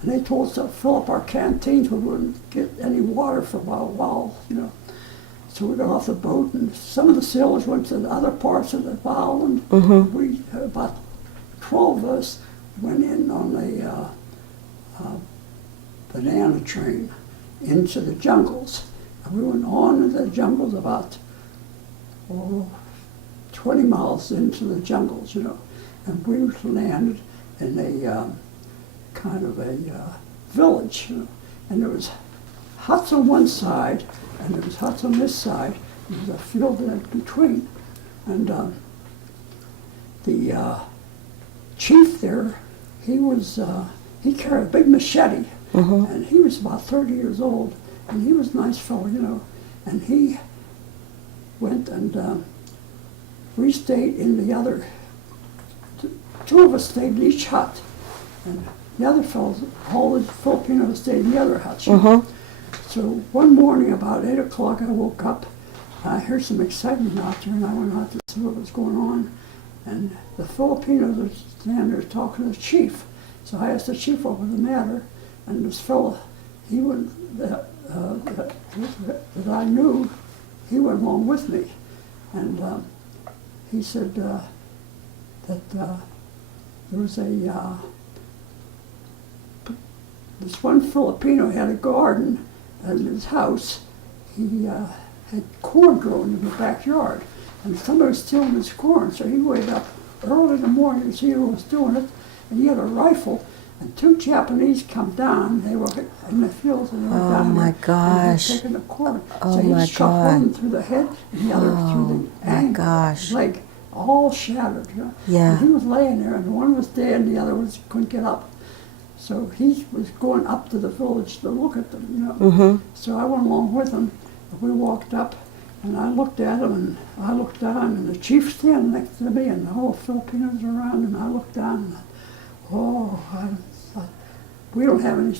and they told us to fill up our canteens. We wouldn't get any water for a while, you know. So we got off the boat, and some of the sailors went to the other parts of the island. We, about 12 of us, went in on a banana train into the jungles. And we went on into the jungles about 20 miles into the jungles, you know. And we landed in a kind of a village, you know. And there was huts on one side, and there was huts on this side. There was a field in between. And the chief there, he carried a big machete, and he was about 30 years old, and he was a nice fellow, you know. And he went, and we stayed in the other two of us stayed in each hut, and the other fellows, all the Filipinos stayed in the other huts. So one morning about 8 o'clock I woke up, I heard some excitement out there, and I went out to see what was going on. And the Filipinos were standing there talking to the chief. So I asked the chief what was the matter, and this fellow, he went, that I knew, he went along with me. And he said that there was this one Filipino had a garden in his house. He had corn growing in the backyard, and somebody was stealing his corn, so he waited up early in the morning to see who was doing it, and he had a rifle, and two Japanese come down. They were in the fields, and they were down my there, gosh. and they were taking the corn. Oh, so he my shot God. one through the head, and the other through the ankle, gosh. leg, all shattered. You know? Yeah. And he was laying there, and one was dead, and the other couldn't get up. So he was going up to the village to look at them, you know. So I went along with him. We walked up, and I looked at him, and I looked down, and the chief standing next to me, and the whole Filipinos around, and I looked down, and I thought, we don't have any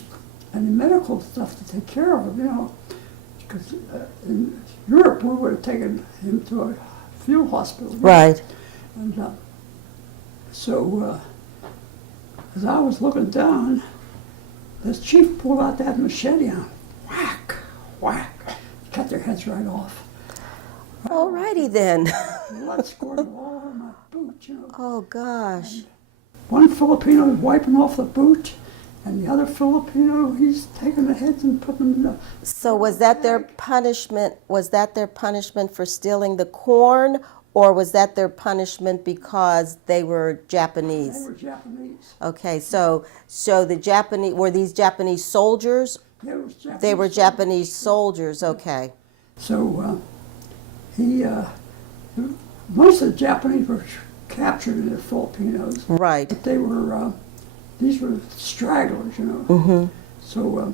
medical stuff to take care of him, you know, because in Europe we would have taken him to a field hospital. Right. And so as I was looking down, this chief pulled out that machete and whack, whack. Cut their heads right off. Alrighty then. Blood squirted all over my boot, you know. Oh gosh. And one Filipino was wiping off the boot, and the other Filipino, he's taking the heads and putting them in the... So was that their punishment? Was that their punishment for stealing the corn, or was that their punishment because they were Japanese? They were Japanese. Okay, so the Japanese, were these Japanese soldiers? They were Japanese soldiers, okay. So most of the Japanese were captured in the Filipinos. Right. But they were, these were stragglers, you know. So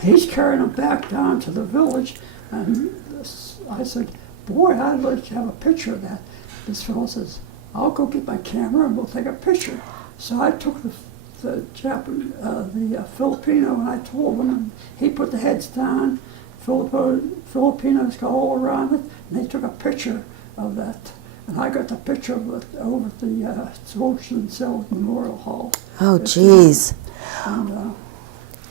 he's carrying them back down to the village, and I said, boy, I'd like to have a picture of that. This fellow says, I'll go get my camera and we'll take a picture. So I took the Filipino, and I told him, and he put the heads down. Filipinos got all around it, and they took a picture of that. And I got the picture of it over at the Soldiers themselves Memorial Hall. Oh, geez. And,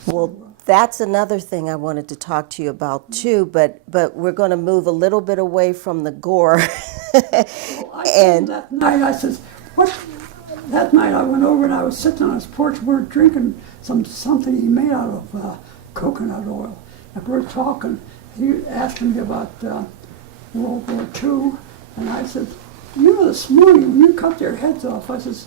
Well, that's another thing I wanted to talk to you about too, but we're going to move a little bit away from the gore. and that night I said, what? That night I went over and I was sitting on his porch. We were drinking something he made out of coconut oil. And we were talking. He asked me about World War II, and I said, you know, this morning when you cut their heads off, I said,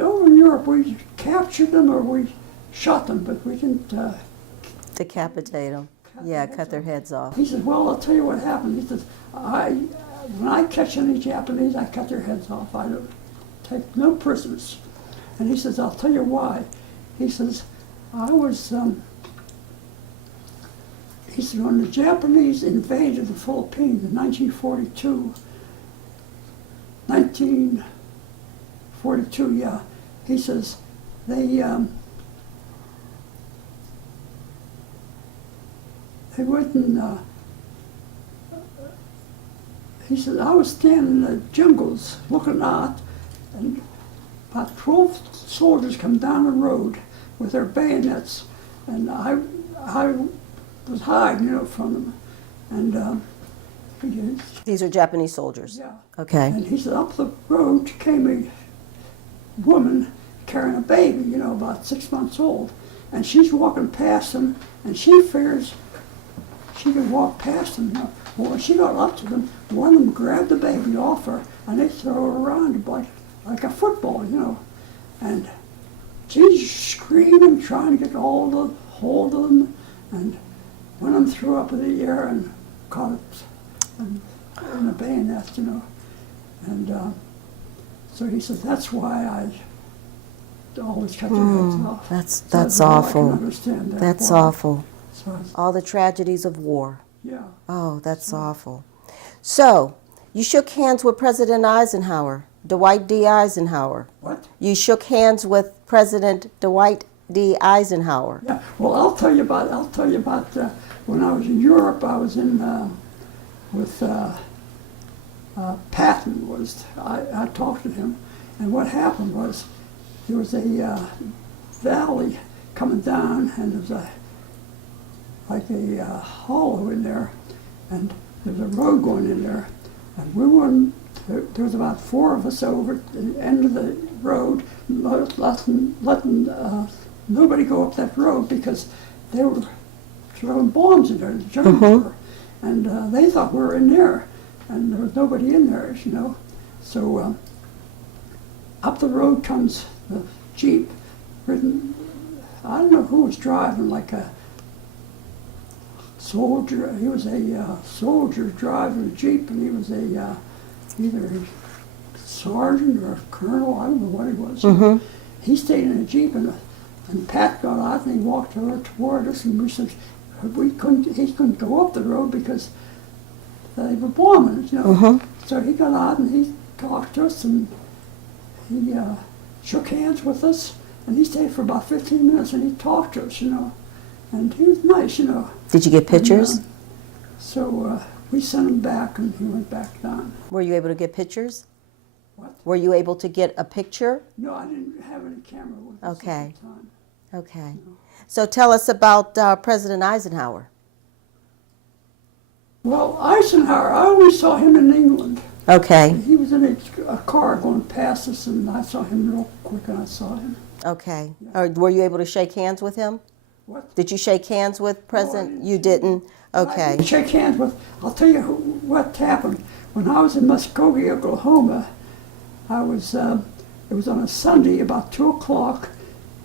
over in Europe we captured them or we shot them, but we didn't Decapitate them. Yeah, cut their heads off. He said, well, I'll tell you what happened. He says, when I catch any Japanese, I cut their heads off. I don't take no prisoners. And he says, I'll tell you why. He says, he said, when the Japanese invaded the Philippines in 1942, yeah, he says, they went and, he said, I was standing in the jungles looking out, and about 12 soldiers come down the road with their bayonets, and I was hiding, you know, from them. And These are Japanese soldiers? Yeah. Okay. And he said, up the road came a woman carrying a baby, you know, about 6 months old, and she's walking past him, and she figures she could walk past them. You know. Well, when she got up to them, one of them grabbed the baby off her, and they throw her around like a football, you know. And she's screaming, trying to get hold of them, and one of them threw up in the air and caught it in a bayonet, you know. And so he said, that's why I always cut their heads off. That's So awful. I can understand that. That's why. awful. So, All the tragedies of war. yeah. Oh, that's awful. So, you shook hands with President Eisenhower. Dwight D. Eisenhower. What? You shook hands with President Dwight D. Eisenhower. Yeah. Well, I'll tell you about when I was in Europe. I was in with Patton. I talked to him, and what happened was there was a valley coming down, and there was a hollow in there, and there was a road going in there, and we were. There was about 4 of us over at the end of the road, letting nobody go up that road because they were throwing bombs in there, the Germans were. And they thought we were in there, and there was nobody in there, you know. So up the road comes the Jeep, ridden, I don't know who was driving, like a soldier. He was a soldier driving a Jeep, and he was a either a sergeant or a colonel, I don't know what he was. He stayed in a Jeep, and Pat got out and he walked over toward us, and we said he couldn't go up the road because they were bombing it, you know. So he got out and he talked to us, and he shook hands with us, and he stayed for about 15 minutes, and he talked to us, you know. And he was nice, you know. Did you get pictures? And, so we sent him back, and he went back down. Were you able to get pictures? What? Were you able to get a picture? No, I didn't have any camera with us Okay. at the time. Okay. So tell us about President Eisenhower. Well, Eisenhower, I always saw him in England. Okay. He was in a car going past us, and I saw him real quick, and I saw him. Okay. Or were you able to shake hands with him? What? Did you shake hands with President? didn't. You didn't? I Okay. didn't shake hands with. I'll tell you what happened. When I was in Muskogee, Oklahoma, I was. It was on a Sunday, about 2 o'clock,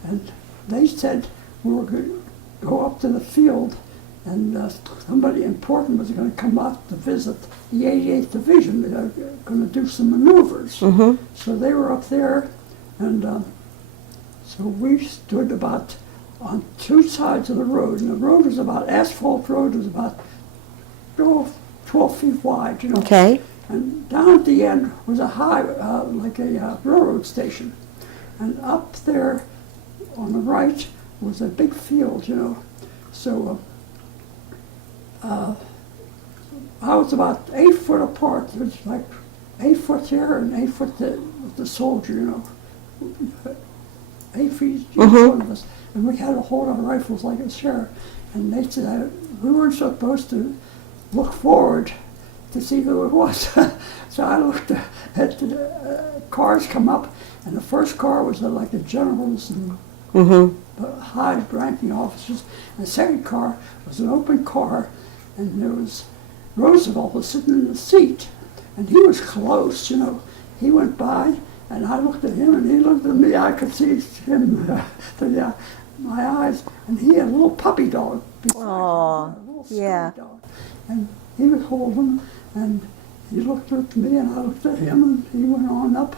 and they said we were going to go up to the field, and somebody important was going to come up to visit the 88th Division. They were going to do some maneuvers. So they were up there, and so we stood about on 2 sides of the road, and the road was about, asphalt road was about 12 feet wide, you know. Okay. And down at the end was a high, like a railroad station. And up there on the right was a big field, you know. So I was about 8 foot apart. It was like 8 foot here and 8 foot with the soldier, you know. 8 feet each one of us. And we had to hold our rifles like a sheriff. And they said we weren't supposed to look forward to see who it was. So I looked at the cars come up, and the first car was like the generals and the high-ranking officers. And the second car was an open car, and there was Roosevelt was sitting in the seat, and he was close, you know. He went by, and I looked at him, and he looked at me. I could see him through my eyes, and he had a little puppy dog beside him, a little skinny dog. And he was holding him, and he looked at me, and I looked at him, and he went on up,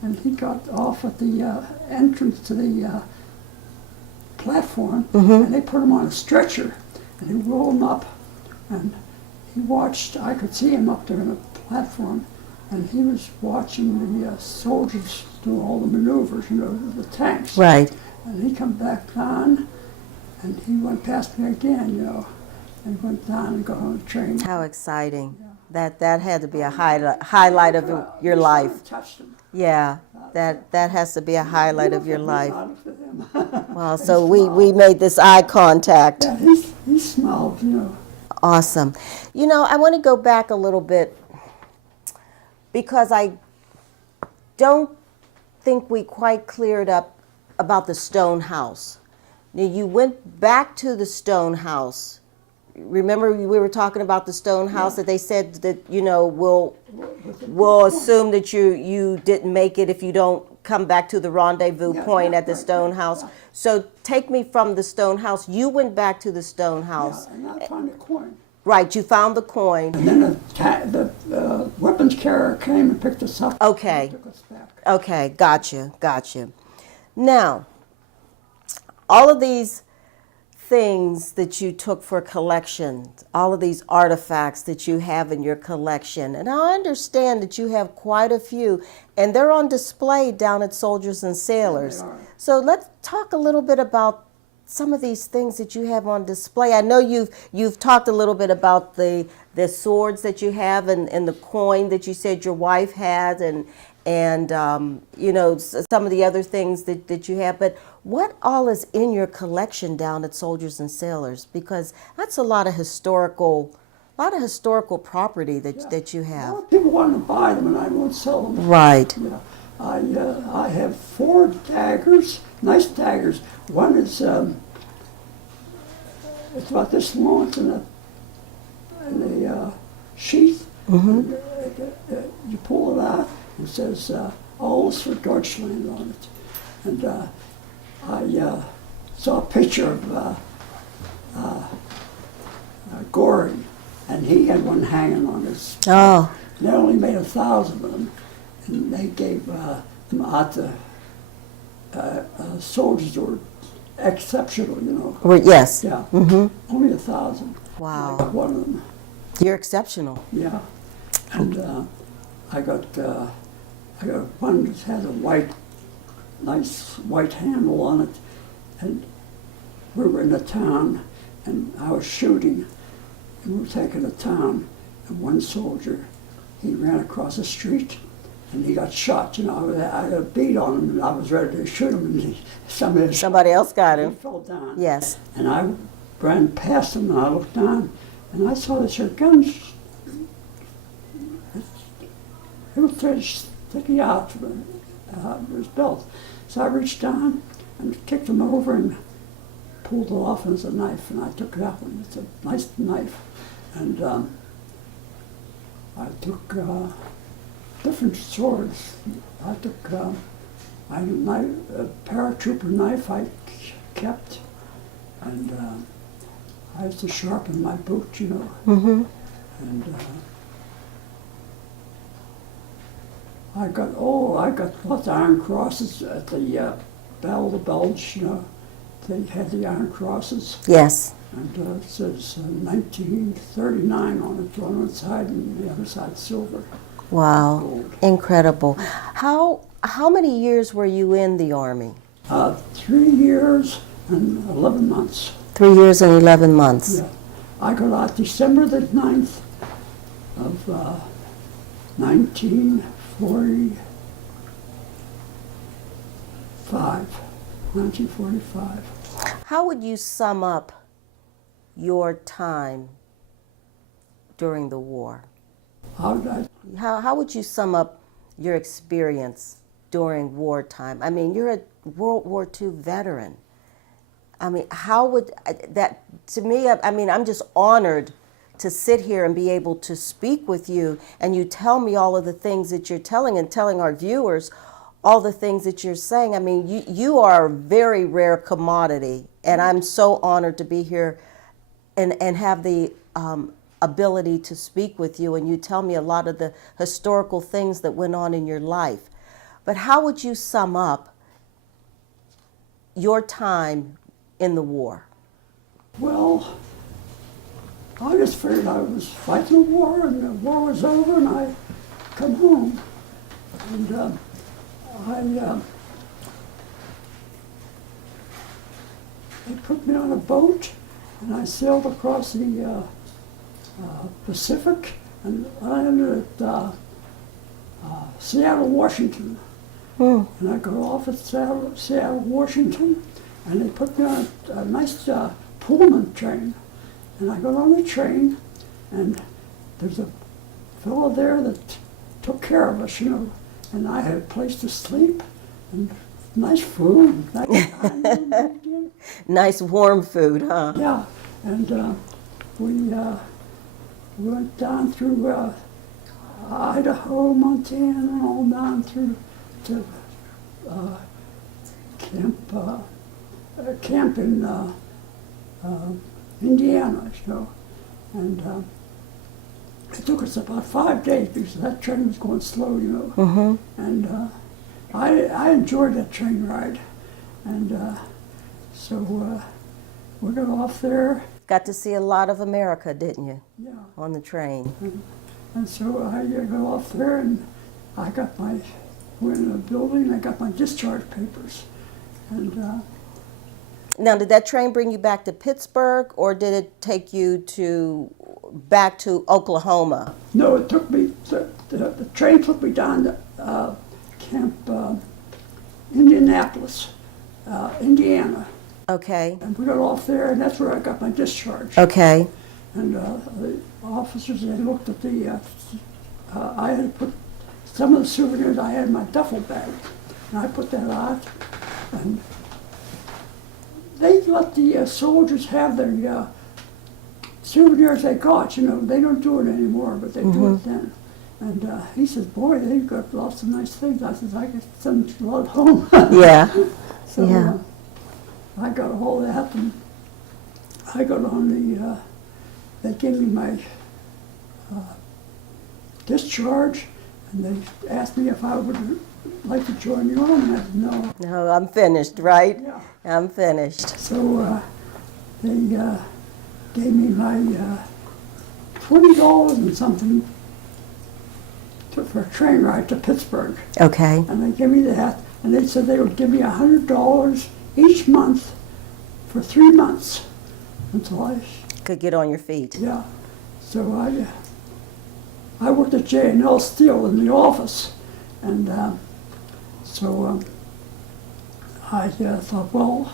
and he got off at the entrance to the platform, and they put him on a stretcher, and he rolled him up, and he watched. I could see him up there on the platform, and he was watching the soldiers do all the maneuvers, you know, the tanks. Right. And he come back down, and he went past me again, you know, and went down and got on the train. How exciting. That had to be a highlight of your life. Touched him. Yeah, that has to be a highlight of your life. I looked at him. Well, so we made this eye contact. Yeah, he smiled, you know. Awesome. You know, I want to go back a little bit because I don't think we quite cleared up about the stone house. Now, you went back to the stone house. Remember we were talking about the stone house that they said that, you know, we'll assume that you didn't make it if you don't come back to the rendezvous point at the stone house. So take me from the stone house. You went back to the stone house. Yeah, and I found a coin. Right, you found the coin. And then the weapons carrier came and picked us up. Okay. And took us back. Okay, gotcha. Now, all of these things that you took for collection, all of these artifacts that you have in your collection. And I understand that you have quite a few, and they're on display down at Soldiers and Sailors. Yeah, they are. So let's talk a little bit about some of these things that you have on display. I know you've talked a little bit about the swords that you have and the coin that you said your wife had, and you know, some of the other things that you have. But what all is in your collection down at Soldiers and Sailors? Because that's a lot of historical property that you A have. lot of people want to buy them, and I won't sell them. Right. Yeah. I have 4 daggers, nice daggers. One is it's about this long. It's in a sheath. Mm-hmm. You pull it out. It says "Alles for Deutschland" on it. And I saw a picture of Goring, and he had one hanging on his. Oh. They only made 1,000 of them, and they gave them out to soldiers who were exceptional, you know. Well, yes. Yeah, Mm-hmm. only 1,000. Wow. I got one of them. You're exceptional. Yeah, and I got one that has a nice white handle on it, and we were in the town, and I was shooting, and we were taking the town, and one soldier, he ran across the street, and he got shot. You know, I got a bead on him, and I was ready to shoot him, and Somebody else got he him. fell down. Yes. And I ran past him, and I looked down, and I saw this gun. It was sticking out from his belt. So I reached down and kicked him over and pulled it off, and it's a knife, and I took that one. It's a nice knife. And I took different swords. I took a paratrooper knife I kept, and I used to sharpen my boot, you know. Mm-hmm. And I got lots of iron crosses at the Battle of the Bulge, you know. They had the iron crosses, Yes. and it says 1939 on it, on one side, and the other side silver. Wow. Gold. Incredible. How many years were you in the Army? 3 years and 11 months. 3 years and 11 months. Yeah. I got out December the 9th of 1945. How would you sum up your time during the war? How did I? How would you sum up your experience during wartime? I mean, you're a World War II veteran. I mean, how would that, to me, I mean, I'm just honored to sit here and be able to speak with you, and you tell me all of the things that you're telling, and telling our viewers all the things that you're saying. I mean, you are a very rare commodity, and I'm so honored to be here and have the ability to speak with you, and you tell me a lot of the historical things that went on in your life. But how would you sum up your time in the war? Well, I just figured I was fighting a war, and the war was over, and I come home. And they put me on a boat, and I sailed across the Pacific, and I landed at Seattle, Washington. Hmm. And I got off at Seattle, Washington, and they put me on a nice Pullman train. And I got on the train, and there's a fellow there that took care of us, you know. And I had a place to sleep, and nice food. Nice warm food, huh? Yeah, and we went down through Idaho, Montana, and all down through to camp in Indiana, you know. And it took us about 5 days because that train was going slow, you know. Mm-hmm. And I enjoyed that train ride. And so we got off there. Got to see a lot of America, didn't you, Yeah. on the train? And so I got off there, and I got went in a building, I got my discharge papers. And Now, did that train bring you back to Pittsburgh, or did it take you back to Oklahoma? no, it took me, the train took me down to Camp Indianapolis, Indiana. Okay. And we got off there, and that's where I got my discharge. Okay. And the officers, they looked at I had put some of the souvenirs I had in my duffel bag, and I put that on, and they let the soldiers have their souvenirs they got. You know, they don't do it anymore, but they do it then. And he says, "Boy, they've got lots of nice things." I said, "I could send a lot home." Yeah. So Yeah. I got all that, and I got on they gave me my discharge, and they asked me if I would like to join the army. I said, no. No, I'm finished, right? Yeah. I'm finished. So they gave me my $20 and something for a train ride to Pittsburgh. Okay. And they gave me that, and they said they would give me $100 each month for 3 months until I Could get on your feet. Yeah, so I worked at J&L Steel in the office, and so I thought, well,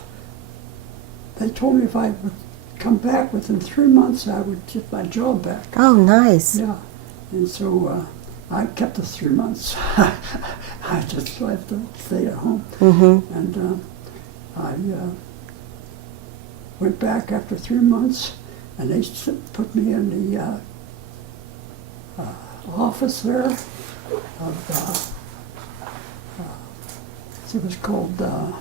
they told me if I would come back within 3 months, I would get my job back. Oh, nice. Yeah, and so I kept the 3 months. I just had to stay at home, and I went back after 3 months. And they put me in the office there of, it was called the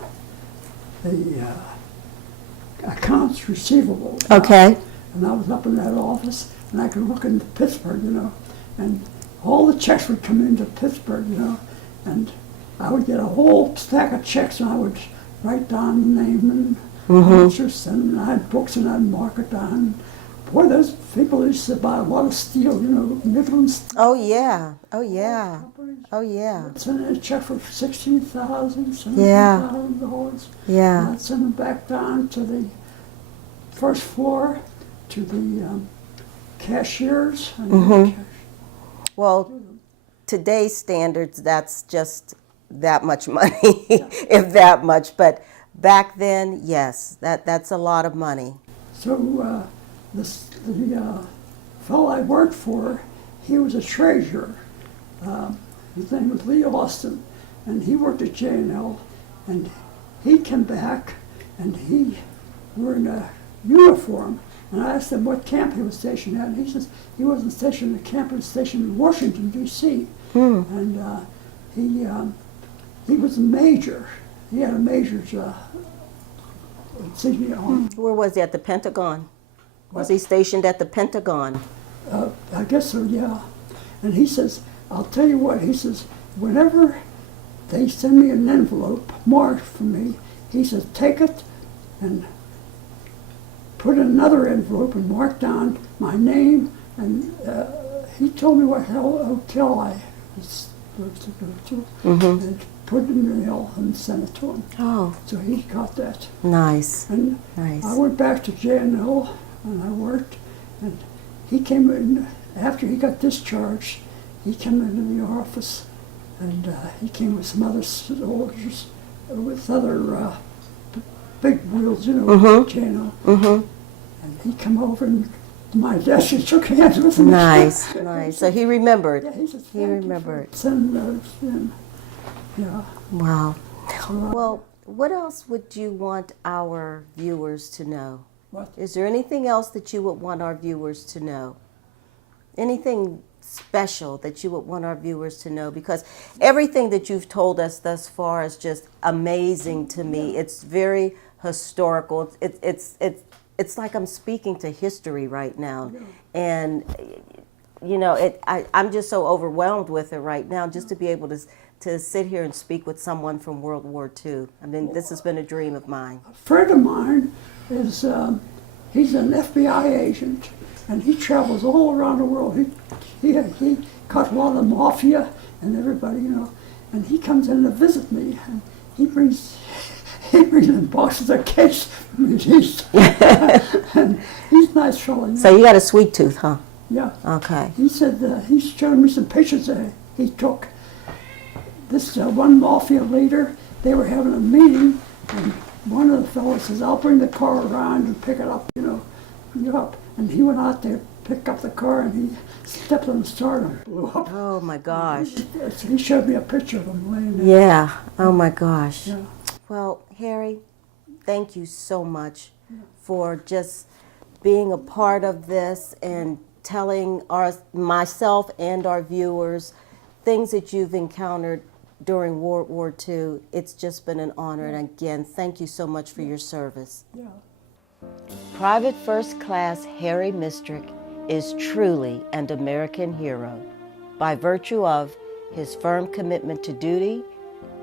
accounts receivable. Okay. And I was up in that office, and I could look into Pittsburgh, you know, and all the checks would come into Pittsburgh, you know, and I would get a whole stack of checks, and I would write down the name and interest, and I had books, and I'd mark it down. Boy, those people used to buy a lot of steel, you know, Midland Steel. Oh, yeah. Oh, yeah. Oh, yeah. Send in a check for $16,000, Yeah. $17,000. Yeah. And I'd send them back down to the first floor to the cashiers. And Well, today's standards, that's just that much money, if that much. But back then, yes, that's a lot of money. So the fellow I worked for, he was a treasurer. His name was Lee Austin, and he worked at J&L, and he came back, and he were in a uniform, and I asked him what camp he was stationed at, and he says he wasn't stationed at a camp, he was stationed in Washington, D.C., and he was a major. He had a major's insignia on. Where was he, at the Pentagon? Was he stationed at the Pentagon? I guess so, yeah. And he says, I'll tell you what, he says, whenever they send me an envelope marked for me, he says, take it and put in another envelope and mark down my name. And he told me what hotel I was supposed to go to, and put it in the mail and sent it to him. Oh, So he got that. nice. And Nice. I went back to J&L, and I worked, and he came in, after he got discharged, he came into the office, and he came with some other soldiers, with other big wheels, you know, J&L. And he come over and to my desk and shook hands with him. Nice, nice. So he remembered. Yeah, he said, He "Thank you remembered. for sending those in." Yeah. Wow. So, Well, what else would you want our viewers to know? what? Is there anything else that you would want our viewers to know? Anything special that you would want our viewers to know? Because everything that you've told us thus far is just amazing to me. It's very historical. It's like I'm speaking to history right now. And, you know, I'm just so overwhelmed with it right now, just to be able to to sit here and speak with someone from World War II. I mean, this has been a dream of mine. A friend of mine is, he's an FBI agent, and he travels all around the world. He caught a lot of the mafia and everybody, you know, and he comes in to visit me, and he brings in boxes of cakes from his East. And he's a nice fellow. You know. So you got a sweet tooth, huh? Yeah. Okay. He said, he showed me some pictures that he took. This one mafia leader, they were having a meeting, and one of the fellows says, I'll bring the car around and pick it up, you know, bring it up. And he went out there to pick up the car, and he stepped on the start and blew up. Oh my gosh. He showed me a picture of him laying there. Yeah. Oh my gosh. Yeah. Well, Harry, thank you so much for just being a part of this and telling myself and our viewers things that you've encountered during World War II. It's just been an honor, and again, thank you so much for your service. Yeah. Private First Class Harry Mistrick is truly an American hero by virtue of his firm commitment to duty,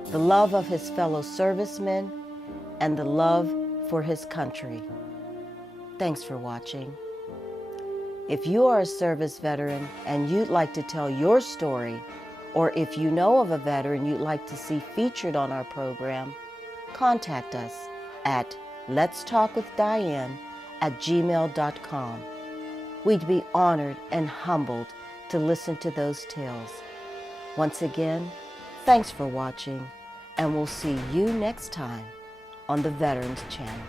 the love of his fellow servicemen, and the love for his country. Thanks for watching. If you are a service veteran and you'd like to tell your story, or if you know of a veteran you'd like to see featured on our program, contact us at letstalkwithdiane@gmail.com. We'd be honored and humbled to listen to those tales. Once again, thanks for watching, and we'll see you next time on the Veterans Channel.